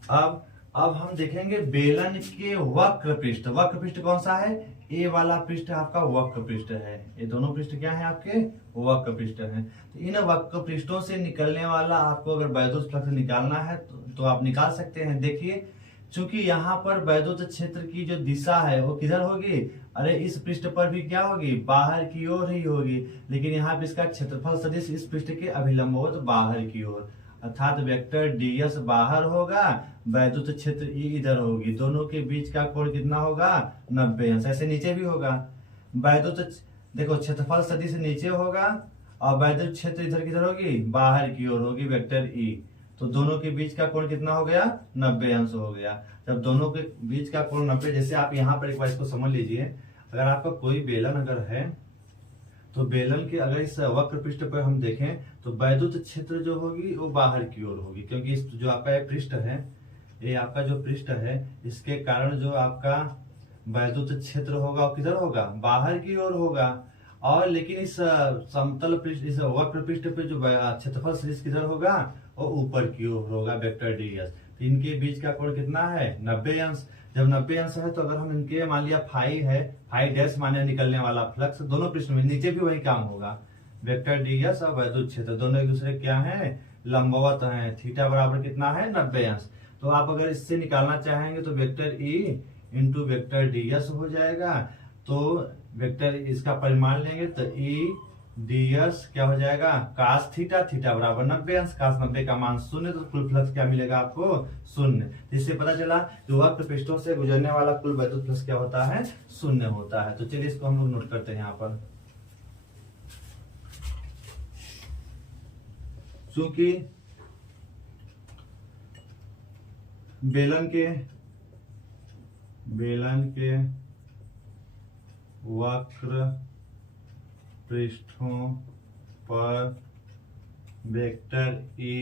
अब हम देखेंगे बेलन के वक्र पृष्ठ। वक्र पृष्ठ कौन सा है, ए वाला पृष्ठ आपका वक्र पृष्ठ है। ये दोनों पृष्ठ क्या है आपके, वक्र पृष्ठ हैं। तो इन वक्र पृष्ठों से निकलने वाला आपको अगर वैद्युत फ्लक्स निकालना है तो आप निकाल सकते हैं। देखिए चूंकि यहाँ पर वैद्युत क्षेत्र की जो दिशा है वो किधर होगी, अरे इस पृष्ठ पर भी क्या होगी, बाहर की ओर ही होगी, लेकिन यहाँ पे इसका क्षेत्रफल सदिश इस पृष्ठ के अभिलंबवत बाहर की ओर, अर्थात वेक्टर डीएस बाहर होगा, वैद्युत क्षेत्र ई इधर होगी, दोनों के बीच का कोण कितना होगा, 90 अंश। ऐसे नीचे भी होगा, वैद्युत देखो क्षेत्रफल सदिश नीचे होगा और वैद्युत क्षेत्र इधर किधर होगी, बाहर की ओर होगी, वेक्टर ई। तो दोनों के बीच का कोण कितना हो गया, 90 अंश हो गया। जब दोनों के बीच का कोण 90, जैसे आप यहाँ पर एक बार इसको समझ लीजिए, अगर आपका कोई बेलन अगर है तो बेलन के अगर इस वक्र पृष्ठ पर हम देखें तो वैद्युत क्षेत्र जो होगी वो बाहर की ओर होगी, क्योंकि इस जो आपका ये पृष्ठ है, ये आपका जो पृष्ठ है, इसके कारण जो आपका वैद्युत क्षेत्र होगा वो किधर होगा, बाहर की ओर होगा। और लेकिन इस समतल पृष्ठ, इस वक्र पृष्ठ पे जो क्षेत्रफल सदिश किधर होगा, वो ऊपर की ओर होगा, वेक्टर डीएस। तो इनके बीच का कोण कितना है, 90 अंश। जब 90 अंश है तो अगर हम इनके मान लिया फाई है, फाई डैश माने निकलने वाला फ्लक्स, दोनों पृष्ठ में नीचे भी वही काम होगा, वेक्टर डीएस और वैद्युत क्षेत्र दोनों एक दूसरे क्या है, लंबवत हैं। थीटा बराबर कितना है, 90 अंश। तो आप अगर इससे निकालना चाहेंगे तो vector E into vector DS हो जाएगा। तो वेक्टर इसका परिमाण लेंगे तो ई डीएस क्या हो जाएगा, कास थीटा, थीटा बराबर 90 अंश, कास 90 का मान 0, तो कुल फ्लक्स क्या मिलेगा आपको, 0। इससे पता चला कि वक्र पृष्ठों से गुजरने वाला कुल वैद्युत फ्लक्स क्या होता है, 0 होता है। तो चलिए इसको हम लोग नोट करते हैं यहाँ पर। चूंकि बेलन के वक्र पृष्ठों पर वेक्टर ई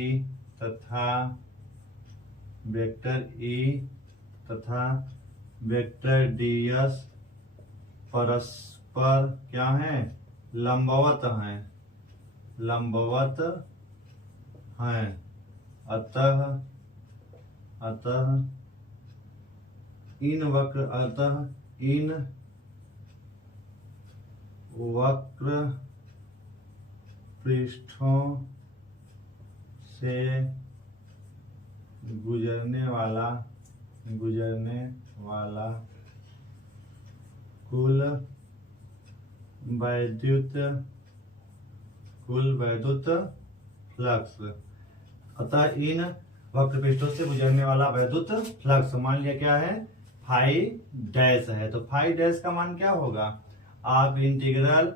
तथा वेक्टर डीएस परस्पर क्या है, लंबवत हैं। अतः इन वक्र पृष्ठों से गुजरने वाला कुल वैद्युत फ्लक्स, अतः इन वक्र पृष्ठों से गुजरने वाला वैद्युत फ्लक्स मान लिया क्या है, फाई डैश है। तो फाई डैश का मान क्या होगा, आप इंटीग्रल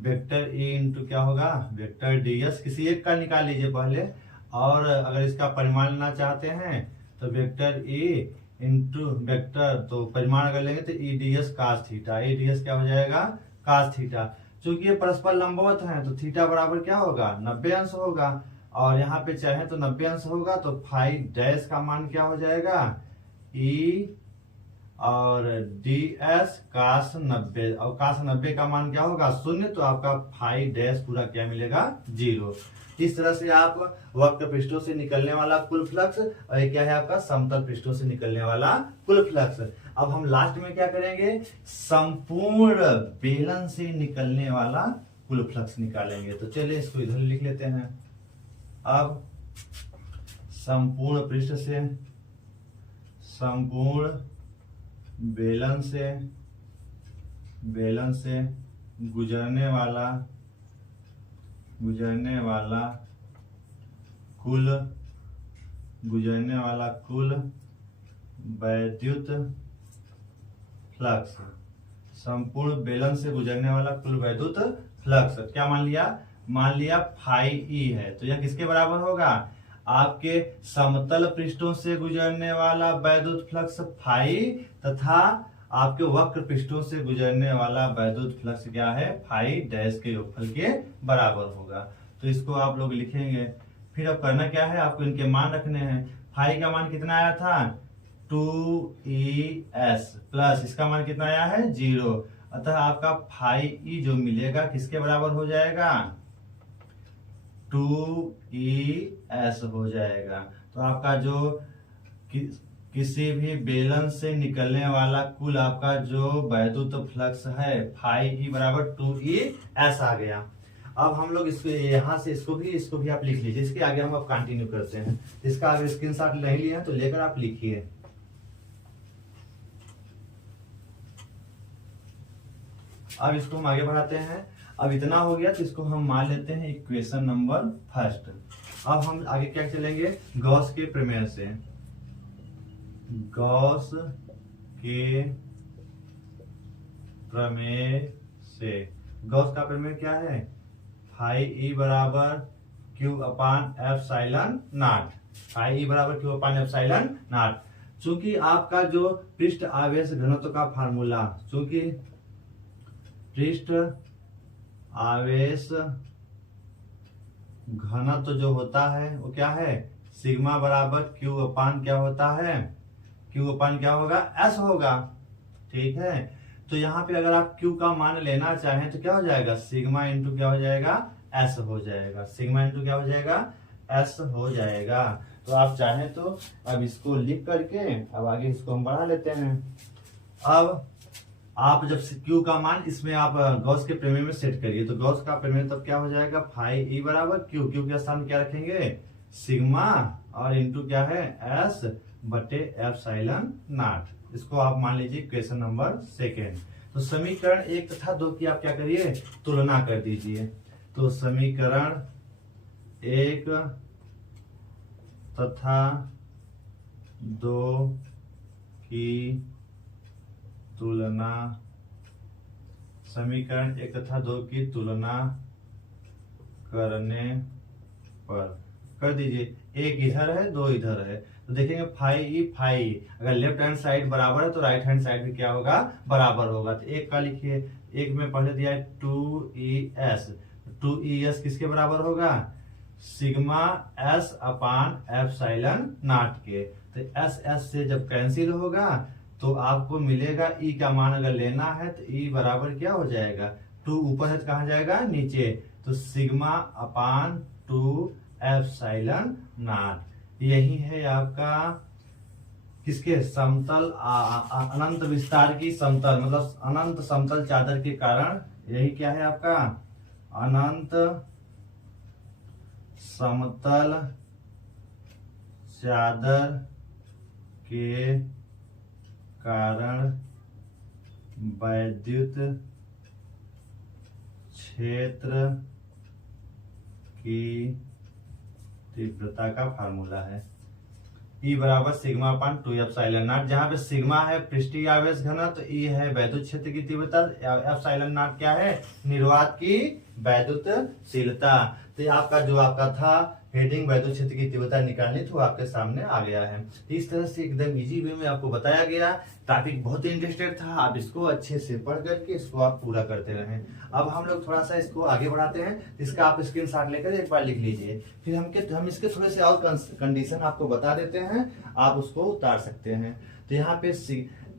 वेक्टर ए इंटू क्या होगा, वेक्टर डीएस, किसी एक का निकाल लीजिए पहले, और अगर इसका परिमाण लेना चाहते हैं तो वेक्टर ए इंटू वेक्टर, तो परिमाण अगर लेंगे तो ई डीएस कास थीटा, ई डीएस क्या हो जाएगा, कास थीटा। चूंकि ये परस्पर लंबवत हैं तो थीटा बराबर क्या होगा, 90 अंश होगा, और यहाँ पे चाहे तो 90 अंश होगा, तो फाई डैश का मान क्या हो जाएगा, ई और डी एस कास 90, और कास 90 का मान क्या होगा, 0, तो आपका फाई डैश पूरा क्या मिलेगा, 0। इस तरह से आप वक्र पृष्ठों से निकलने वाला कुल फ्लक्स, और ये क्या है आपका समतल पृष्ठों से निकलने वाला कुल फ्लक्स। अब हम लास्ट में क्या करेंगे, संपूर्ण बेलन से निकलने वाला कुल फ्लक्स निकालेंगे। तो चलिए इसको इधर लिख लेते हैं। अब संपूर्ण पृष्ठ से, संपूर्ण बेलन से गुजरने वाला कुल वैद्युत फ्लक्स, संपूर्ण बेलन से गुजरने वाला कुल वैद्युत फ्लक्स क्या मान लिया फाई ई है। तो यह किसके बराबर होगा, आपके समतल पृष्ठों से गुजरने वाला वैद्युत फ्लक्स फाई, तथा आपके वक्र पृष्ठों से गुजरने वाला वैद्युत फ्लक्स क्या है, फाई डैश के योगफल के बराबर होगा। तो इसको आप लोग लिखेंगे। फिर अब करना क्या है, आपको इनके मान रखने हैं। फाई का मान कितना आया था, 2ES, प्लस इसका मान कितना आया है, 0। अतः आपका फाई ई जो मिलेगा किसके बराबर हो जाएगा, 2ES हो जाएगा। तो आपका जो किसी भी बेलन से निकलने वाला कुल आपका जो वैद्युत फ्लक्स है φE बराबर 2ES आ गया। अब हम लोग इसको यहाँ से इसको भी आप लिख लीजिए। इसके आगे हम अब कंटिन्यू करते हैं। इसका अगर स्क्रीनशॉट नहीं लिया तो लेकर आप लिखिए। अब इसको हम आगे बढ़ाते हैं। अब इतना हो गया तो इसको हम मान लेते हैं इक्वेशन नंबर फर्स्ट। अब हम आगे क्या चलेंगे, गॉस के प्रमेय से। गॉस के प्रमेय से, गॉस का प्रमेय क्या है, φE बराबर Q/ε0। φE बराबर Q/ε0। चूंकि आपका जो पृष्ठ आवेश घनत्व का फार्मूला, चूंकि पृष्ठ आवेश घनत्व जो होता है वो क्या है, सिग्मा बराबर Q/ क्या होता है, Q/ क्या होगा, S होगा। ठीक है, तो यहाँ पे अगर आप Q का मान लेना चाहें तो क्या हो जाएगा, सिग्मा इंटू क्या हो जाएगा, S हो जाएगा। सिग्मा इंटू क्या हो जाएगा, S हो जाएगा। तो आप चाहें तो अब इसको लिख करके अब आगे इसको हम बढ़ा लेते हैं। अब आप जब Q का मान इसमें आप गॉस के प्रमेय में सेट करिए, तो गॉस का प्रमेय तब क्या हो जाएगा, φE बराबर Q के स्थान में क्या रखेंगे, सिग्मा और इंटू क्या है, S बटे ε0। इसको आप मान लीजिए इक्वेशन नंबर सेकेंड। तो समीकरण 1 तथा 2 की आप क्या करिए, तुलना कर दीजिए। तो समीकरण 1 तथा 2 की तुलना, समीकरण 1 तथा 2 की तुलना करने पर कर दीजिए। एक इधर है, 2 इधर है, तो देखेंगे φE अगर लेफ्ट हैंड साइड बराबर है तो राइट हैंड साइड भी क्या होगा, बराबर होगा। तो एक का लिखिए, एक में पहले दिया है 2ES। 2ES किसके बराबर होगा, सिग्मा S/ε0 के। तो S से जब कैंसिल होगा तो आपको मिलेगा E का मान अगर लेना है तो E बराबर क्या हो जाएगा, 2 ऊपर है तो कहाँ जाएगा, नीचे। तो σ/2ε0। यही है आपका किसके, समतल अनंत विस्तार की समतल, मतलब अनंत समतल चादर के कारण, यही क्या है आपका, अनंत समतल चादर के कारण वैद्युत क्षेत्र की तीव्रता का फार्मूला है E बराबर σ/2ε0। जहां पे सिग्मा है पृष्ठीय आवेश घनत्व, E है वैद्युत क्षेत्र की तीव्रता, ε0 क्या है, निर्वात की वैद्युतशीलता। तो आपका जो आपका था हेडिंग वैद्युत क्षेत्र की तीव्रता निकालनी, तो आपके सामने आ गया है। तो इस तरह से एकदम इजी वे में आपको बताया गया। टॉपिक बहुत ही इंटरेस्टेड था, आप इसको अच्छे से पढ़ करके इसको आप पूरा करते रहें। अब हम लोग थोड़ा सा इसको आगे बढ़ाते हैं। इसका आप स्क्रीनशॉट लेकर एक बार लिख लीजिए, फिर हम इसके थोड़े से और कंडीशन आपको बता देते हैं, आप उसको उतार सकते हैं। तो यहाँ पे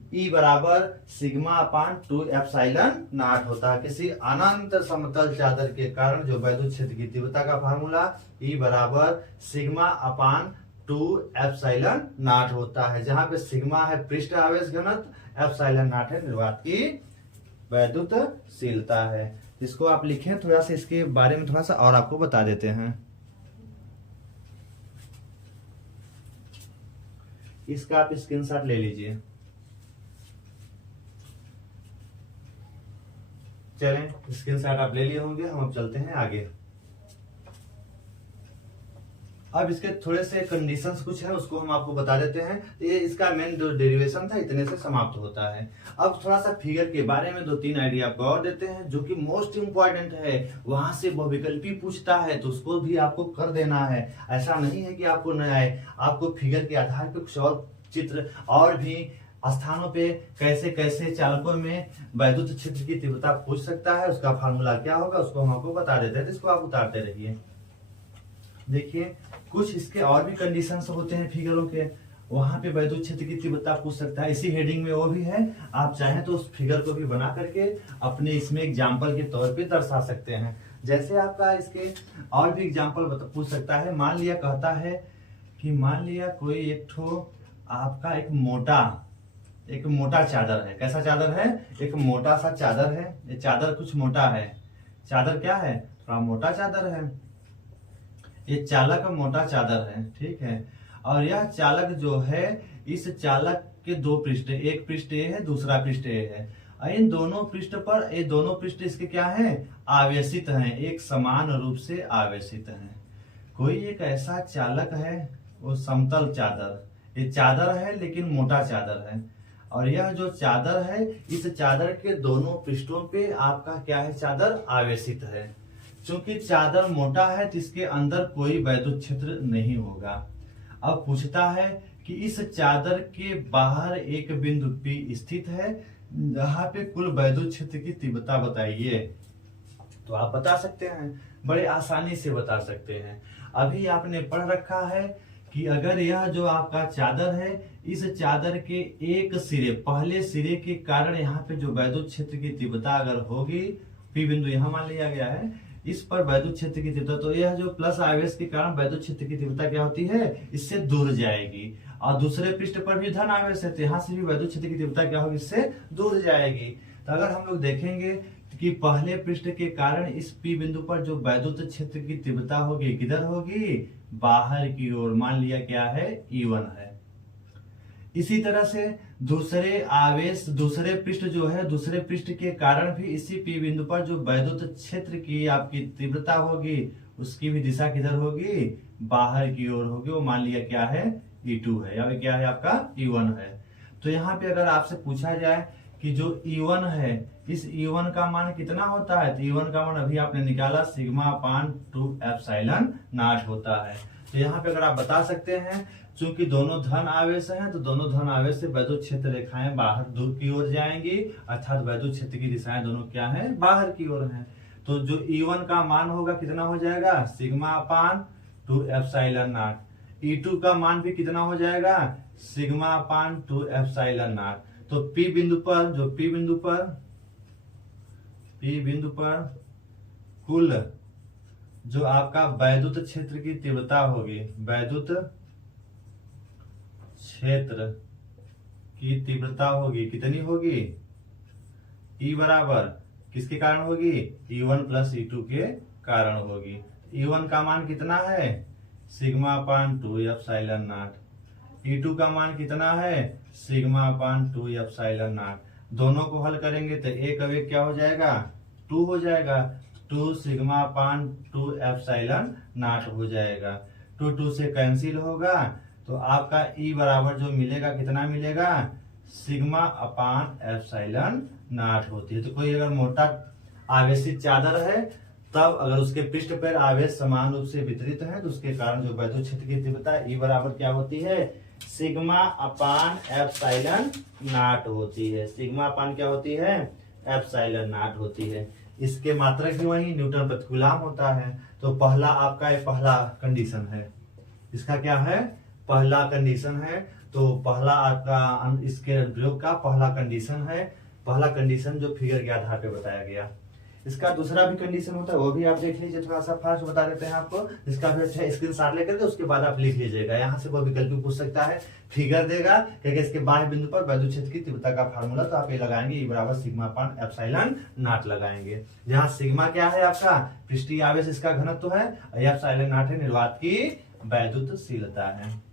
E बराबर σ/2ε0 होता है किसी अनंत समतल चादर के कारण जो वैद्युत क्षेत्र की तीव्रता का फार्मूला E बराबर σ/2ε0 होता है, जहां पे सिग्मा है पृष्ठ आवेश घनत्व, ε0 है निर्वात की वैद्युतशीलता है। इसको आप लिखें, थोड़ा सा इसके बारे में थोड़ा सा और आपको बता देते हैं। इसका आप स्क्रीनशॉट ले लीजिए। चलें, स्क्रीनशॉट आप ले लिए होंगे, हम अब चलते हैं आगे। अब इसके थोड़े से कंडीशंस कुछ है, उसको हम आपको बता देते हैं। तो ये इसका मेन जो डेरिवेशन था इतने से समाप्त होता है। अब थोड़ा सा फिगर के बारे में 2-3 आइडिया आपको और देते हैं, जो कि मोस्ट इंपॉर्टेंट है। वहां से बहुविकल्पी पूछता है तो उसको भी आपको कर देना है। ऐसा नहीं है कि आपको न आए, आपको फिगर के आधार पर कुछ और चित्र और भी स्थानों पे कैसे कैसे चालकों में वैद्युत क्षेत्र की तीव्रता पूछ सकता है, उसका फार्मूला क्या होगा उसको हम आपको बता देते हैं। तो इसको आप उतारते रहिए। देखिए कुछ इसके और भी कंडीशंस होते हैं फिगरों के, वहां पे वैद्युत क्षेत्र की तीव्रता पूछ सकता है। इसी हेडिंग में वो भी है, आप चाहें तो उस फिगर को भी बना करके अपने इसमें एग्जाम्पल के तौर पे दर्शा सकते हैं। जैसे आपका इसके और भी एग्जांपल पूछ सकता है। मान लिया कहता है कि मान लिया कोई एक ठो आपका एक मोटा चादर है। कैसा चादर है? एक मोटा सा चादर है। ये चादर कुछ मोटा है। चादर क्या है? थोड़ा मोटा चादर है। ये चालक मोटा चादर है, ठीक है। और यह चालक जो है, इस चालक के दो पृष्ठ, एक पृष्ठ ए है, दूसरा पृष्ठ ए है। और इन दोनों पृष्ठ पर, ये दोनों पृष्ठ इसके क्या हैं? आवेशित हैं, एक समान रूप से आवेशित हैं। कोई एक ऐसा चालक है, वो समतल चादर, ये चादर है लेकिन मोटा चादर है। और यह जो चादर है, इस चादर के दोनों पृष्ठों पे आपका क्या है? चादर आवेशित है। चूंकि चादर मोटा है तो इसके अंदर कोई वैद्युत क्षेत्र नहीं होगा। अब पूछता है कि इस चादर के बाहर एक बिंदु P स्थित है, जहाँ पे कुल वैद्युत क्षेत्र की तीव्रता बताइए। तो आप बता सकते हैं, बड़े आसानी से बता सकते हैं। अभी आपने पढ़ रखा है कि अगर यह जो आपका चादर है, इस चादर के एक सिरे, पहले सिरे के कारण यहाँ पे जो वैद्युत क्षेत्र की तीव्रता अगर होगी, P बिंदु यहाँ मान लिया गया है, इस पर वैद्युत क्षेत्र की तीव्रता, तो यह जो प्लस आवेश के कारण वैद्युत क्षेत्र की तीव्रता क्या होती है? इससे दूर जाएगी। और दूसरे पृष्ठ पर भी धन आवेश है, तो यहाँ से भी वैद्युत क्षेत्र की तीव्रता क्या होगी? इससे दूर जाएगी। तो अगर हम लोग देखेंगे कि पहले पृष्ठ के कारण इस P बिंदु पर जो वैद्युत क्षेत्र की तीव्रता होगी, किधर होगी? बाहर की ओर। मान लिया क्या है? E1 है। इसी तरह से दूसरे आवेश, दूसरे पृष्ठ जो है, दूसरे पृष्ठ के कारण भी इसी P बिंदु पर जो वैद्युत क्षेत्र की आपकी तीव्रता होगी, उसकी भी दिशा किधर होगी? बाहर की ओर होगी। वो मान लिया क्या है? E2 है, या क्या है आपका? E1 है। तो यहाँ पे अगर आपसे पूछा जाए कि जो E1 है, इस E1 का मान कितना होता है? तो E1 का मान अभी आपने निकाला, σ/2 एप्सिलॉन नॉट होता है। तो यहाँ पे अगर आप बता सकते हैं, चूंकि दोनों धन आवेश हैं, तो दोनों धन आवेश से वैद्युत क्षेत्र रेखाएं बाहर दूर की ओर जाएंगी, अर्थात वैद्युत क्षेत्र की दिशाएं दोनों क्या है? बाहर की ओर हैं। तो जो E1 का मान होगा कितना हो जाएगा? σ/2 एप्सिलॉन नॉट। E2 का मान भी कितना हो जाएगा? σ/2 एप्सिलॉन नॉट। तो P बिंदु पर, जो P बिंदु पर कुल जो आपका वैद्युत क्षेत्र की तीव्रता होगी, वैद्युत क्षेत्र की तीव्रता होगी, कितनी होगी? E बराबर किसके कारण होगी? E1 प्लस E2 के कारण होगी। E1 का मान कितना है? σ/2 एप्सिलॉन नॉट। E2 का मान कितना है? σ/2 एप्सिलॉन नॉट। दोनों को हल करेंगे तो एक अब एक क्या हो जाएगा? 2 हो जाएगा। 2 σ/2 एप्सिलॉन नॉट हो जाएगा। 2 से कैंसिल होगा, तो आपका E बराबर जो मिलेगा, कितना मिलेगा? σ/एप्सिलॉन नॉट होती है। तो कोई अगर मोटा आवेशित चादर है, तब अगर उसके पृष्ठ पर आवेश समान रूप से वितरित है, तो उसके कारण जो वैद्युत क्षेत्र की तीव्रता E बराबर क्या होती है? σ/एप्सिलॉन नॉट होती है। σ क्या होती है? एप्सिलॉन नॉट होती है। इसके मात्रक भी वही न्यूटन प्रति कूलम होता है। तो पहला आपका पहला कंडीशन है, इसका क्या है? पहला कंडीशन है। तो पहला आपका इसके प्रयोग का पहला कंडीशन है, पहला कंडीशन जो फिगर के आधार पे बताया गया। इसका दूसरा भी कंडीशन होता है, वो भी आप देख लीजिए, थोड़ा सा फास्ट बता देते हैं आपको। इसका भी अच्छा स्क्रीनशॉट लेकर के उसके बाद आप लिख लीजिएगा। यहाँ से कोई विकल्प भी पूछ सकता है, फिगर देगा क्योंकि इसके बाह्य बिंदु पर वैद्युत क्षेत्र की तीव्रता का फार्मूला, तो आप ये लगाएंगे E बराबर σ/एप्सिलॉन नॉट लगाएंगे। जहाँ सिग्मा क्या है? आपका पृष्ठीय आवेश, इसका घनत्व है, और एप्सिलॉन नॉट है निर्वात की वैद्युतशीलता है।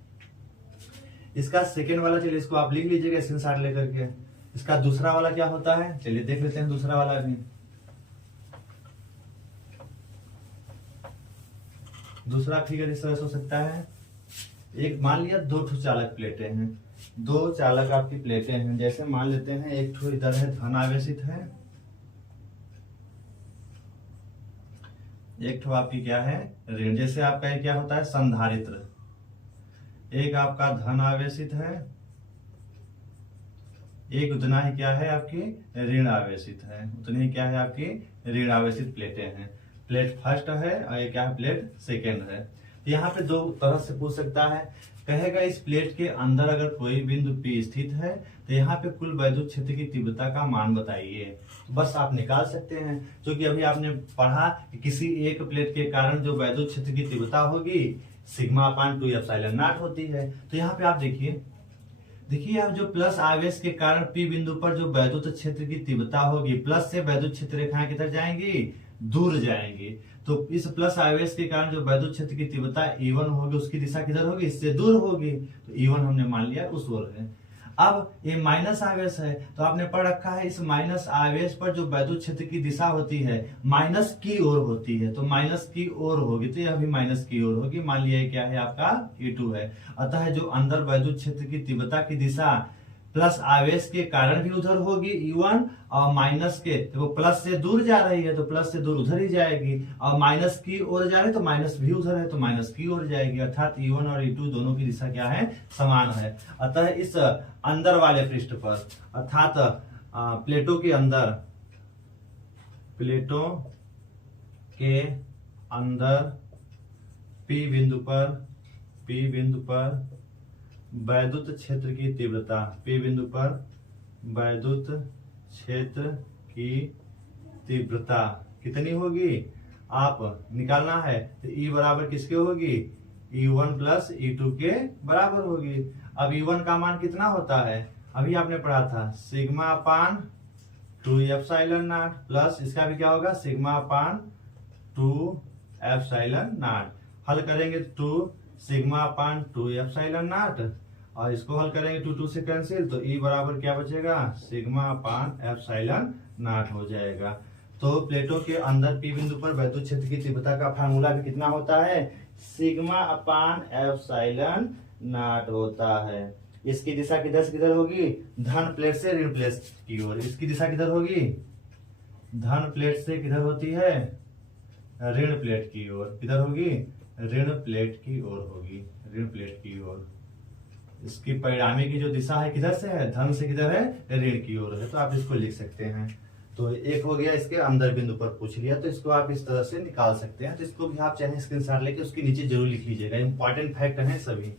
इसका सेकेंड वाला, चलिए इसको आप लिख लीजिएगा स्क्रीनशॉट लेकर के। इसका दूसरा वाला क्या होता है, चलिए देख लेते हैं दूसरा वाला भी। दूसरा फिगर इस तरह से हो सकता है। एक मान लिया दो ठो चालक प्लेटें हैं, दो चालक आपकी प्लेटें हैं। जैसे मान लेते हैं एक ठो इधर है धन आवेशित है, एक ठो आपकी क्या है ऋण। जैसे आपका ये क्या होता है संधारित्र, एक आपका धन आवेशित है, एक उतना ही क्या है आपकी ऋण आवेशित है, उतनी ही क्या है आपकी ऋण आवेशित प्लेटें हैं। प्लेट फर्स्ट है और ये क्या है प्लेट सेकेंड है। यहाँ पे दो तरह से पूछ सकता है कहेगा इस प्लेट के अंदर अगर कोई बिंदु P स्थित है तो यहाँ पे कुल वैद्युत क्षेत्र की तीव्रता का मान बताइए। तो बस आप निकाल सकते हैं, क्योंकि अभी आपने पढ़ा कि किसी एक प्लेट के कारण जो वैद्युत क्षेत्र की तीव्रता होगी सिग्मा अपान 2 एप्सिलॉन नॉट होती है। तो यहाँ पे आप देखिए अब जो प्लस आवेश के कारण P बिंदु पर जो वैद्युत क्षेत्र की तीव्रता होगी, प्लस से वैद्युत क्षेत्र रेखाएं किधर जाएंगी, दूर जाएंगी। तो इस प्लस आवेश के कारण जो वैद्युत क्षेत्र की तीव्रता E1 होगी, उसकी दिशा किधर होगी, इससे दूर होगी। तो E1 हमने मान लिया उस ओर है। अब ये माइनस आवेश है, तो आपने पढ़ रखा है इस माइनस आवेश पर जो वैद्युत क्षेत्र की दिशा होती है माइनस की ओर होती है, तो माइनस की ओर होगी, तो यह भी माइनस की ओर होगी। मान लिया क्या है आपका E2 है। अतः जो अंदर वैद्युत क्षेत्र की तीव्रता की दिशा प्लस आवेश के कारण भी उधर होगी E1, और माइनस के तो प्लस से दूर जा रही है तो प्लस से दूर उधर ही जाएगी, और माइनस की ओर जा रही है तो माइनस भी उधर है तो माइनस की ओर जाएगी। अर्थात E1 और E2 दोनों की दिशा क्या है, समान है। अतः इस अंदर वाले पृष्ठ पर अर्थात प्लेटों के अंदर P बिंदु पर वैद्युत क्षेत्र की तीव्रता, P बिंदु पर वैद्युत क्षेत्र की तीव्रता कितनी होगी आप निकालना है। तो E बराबर किसके होगी, E1 प्लस E2 के बराबर होगी। अब E1 का मान कितना होता है, अभी आपने पढ़ा था sigma upon 2 epsilon not, plus इसका भी क्या होगा सिग्मा अपान 2 एप्सिलॉन नॉट। हल करेंगे 2 सिग्मा अपान 2 एप्सिलॉन नॉट, और इसको हल करेंगे 2 से कैंसिल, तो E बराबर क्या बचेगा, सिग्मा अपान एप्सिलॉन नॉट हो जाएगा। तो प्लेटों के अंदर P बिंदु पर वैद्युत क्षेत्र की तीव्रता का फार्मूला भी कितना होता है, सिग्मा अपान एप्सिलॉन नॉट होता है। इसकी दिशा किधर से किधर होगी, धन प्लेट से ऋण प्लेट की ओर। इसकी दिशा किधर होगी, धन प्लेट से किधर होती है, ऋण प्लेट की ओर। किधर होगी, ऋण प्लेट की ओर होगी, ऋण प्लेट की ओर। इसकी परिणामी की जो दिशा है किधर से है, धन से किधर है, ऋण की ओर है। तो आप इसको लिख सकते हैं। तो एक हो गया इसके अंदर बिंदु पर पूछ लिया, तो इसको आप इस तरह से निकाल सकते हैं। तो इसको भी आप चाहे स्क्रीनशॉट लेके उसके नीचे जरूर लिख लीजिएगा। इंपॉर्टेंट फैक्ट है सभी,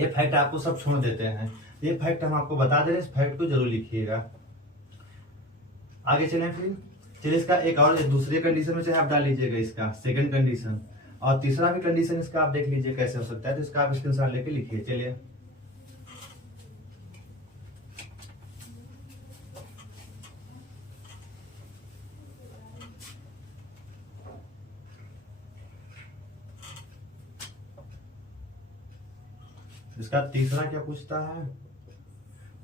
ये फैक्ट आपको सब छोड़ देते हैं, ये फैक्ट हम आपको बता दे रहे हैं, इस फैक्ट को जरूर लिखिएगा। आगे चलें फिर, चलिए इसका एक और दूसरे कंडीशन में से आप डाल लीजिएगा, इसका सेकंड कंडीशन, और तीसरा भी कंडीशन इसका आप देख लीजिए कैसे हो सकता है। तो इसका आप स्क्रीनशॉट लेके लिखिए। चलिए इसका तीसरा क्या पूछता है,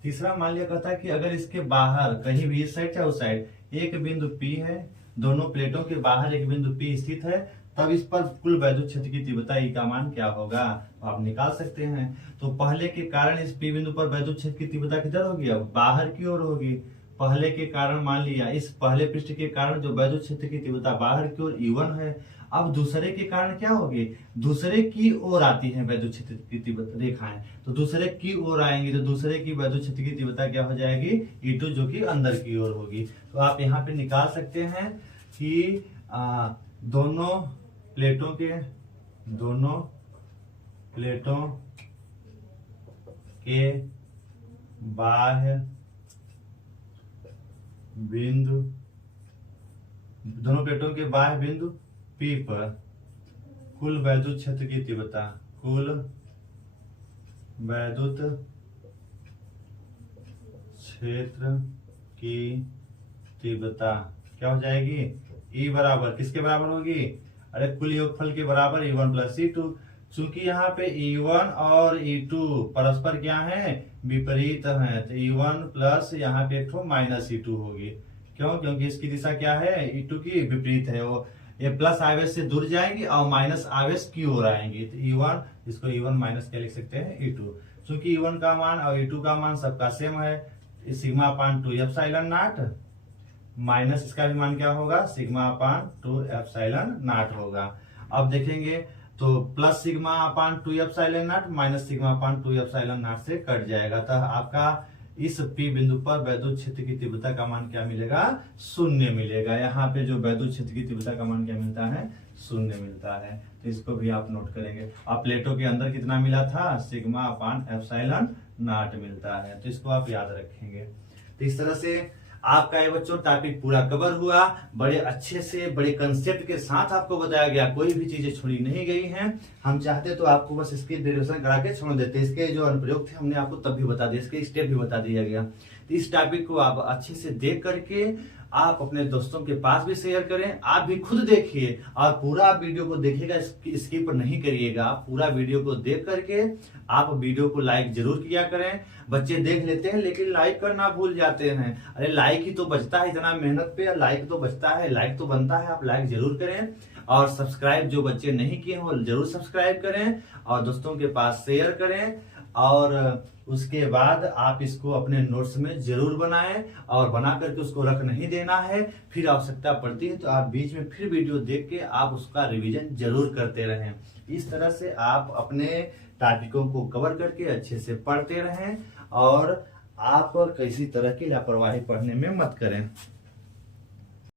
तीसरा मान लिया कहता है कि अगर इसके बाहर कहीं भी इस साइड चाहे उस साइड एक बिंदु P है, दोनों प्लेटों के बाहर एक बिंदु P स्थित है, तब इस पर कुल वैद्युत क्षेत्र की तीव्रता E का मान क्या होगा, आप निकाल सकते हैं। तो पहले के कारण इस P बिंदु पर वैद्युत क्षेत्र की तीव्रता किधर होगी, अब बाहर की ओर होगी। पहले के कारण मान लिया इस पहले पृष्ठ के कारण जो वैद्युत क्षेत्र की तीव्रता बाहर की ओर E1 है। अब दूसरे के कारण क्या होगी, दूसरे की ओर आती है वैद्युत क्षेत्र की तीव्रता रेखाएं, तो दूसरे की ओर आएंगी तो दूसरे की वैद्युत क्षेत्र की तीव्रता क्या हो जाएगी, E2, जो कि अंदर की ओर होगी। तो आप यहाँ पे निकाल सकते हैं कि दोनों प्लेटों के बाह्य बिंदु, दोनों प्लेटों के बाह्य बिंदु P पर कुल वैद्युत क्षेत्र की तीव्रता, कुल वैद्युत क्षेत्र की तीव्रता क्या हो जाएगी, E बराबर किसके बराबर होगी, अरे कुल योगफल के बराबर E1 प्लस E2। चूंकि यहाँ पे E1 और E2 परस्पर क्या है, विपरीत है, तो E1 प्लस यहाँ पे एक माइनस E2 होगी। क्यों, क्योंकि इसकी दिशा क्या है, E2 की विपरीत है, वो ये प्लस आवेश से दूर जाएंगी और माइनस आवेश की ओर आएंगी। तो E1, इसको E1 माइनस क्या लिख सकते हैं, E2। चूंकि E1 का मान और E2 का मान सबका सेम है, sigma upon 2 epsilon not, minus इसका भी मान क्या होगा, सिग्मा अपान 2 एप्सिलॉन नॉट होगा। अब देखेंगे तो plus sigma upon 2 epsilon not minus sigma upon 2 epsilon not से कट जाएगा। तो आपका इस P बिंदु पर वैद्युत क्षेत्र की तीव्रता का मान क्या मिलेगा, 0 मिलेगा। यहाँ पे जो वैद्युत क्षेत्र की तीव्रता का मान क्या मिलता है, 0 मिलता है। तो इसको भी आप नोट करेंगे। और प्लेटो के अंदर कितना मिला था, सिग्मा अपान एप्सिलॉन नॉट मिलता है, तो इसको आप याद रखेंगे। तो इस तरह से आपका ये बच्चों टॉपिक पूरा कवर हुआ, बड़े अच्छे से बड़े कंसेप्ट के साथ आपको बताया गया, कोई भी चीजें छोड़ी नहीं गई हैं। हम चाहते तो आपको बस इसकी डेरिवेशन करा के छोड़ देते, इसके जो अनुप्रयोग थे हमने आपको तब भी बता दिया, इसके स्टेप भी बता दिया गया। तो इस टॉपिक को आप अच्छे से देख करके आप अपने दोस्तों के पास भी शेयर करें, आप भी खुद देखिए और पूरा वीडियो को देखिएगा, स्किप नहीं करिएगा। पूरा वीडियो को देख करके आप वीडियो को लाइक जरूर किया करें। बच्चे देख लेते हैं लेकिन लाइक करना भूल जाते हैं। अरे लाइक ही तो बचता है, इतना मेहनत पे लाइक तो बचता है, लाइक तो बनता है, आप लाइक जरूर करें। और सब्सक्राइब जो बच्चे नहीं किए हैं वो जरूर सब्सक्राइब करें और दोस्तों के पास शेयर करें। और उसके बाद आप इसको अपने नोट्स में जरूर बनाएं और बना करके उसको रख नहीं देना है। फिर आवश्यकता पड़ती है तो आप बीच में फिर वीडियो देख के आप उसका रिवीजन जरूर करते रहें। इस तरह से आप अपने टॉपिकों को कवर करके अच्छे से पढ़ते रहें और आप किसी तरह की लापरवाही पढ़ने में मत करें।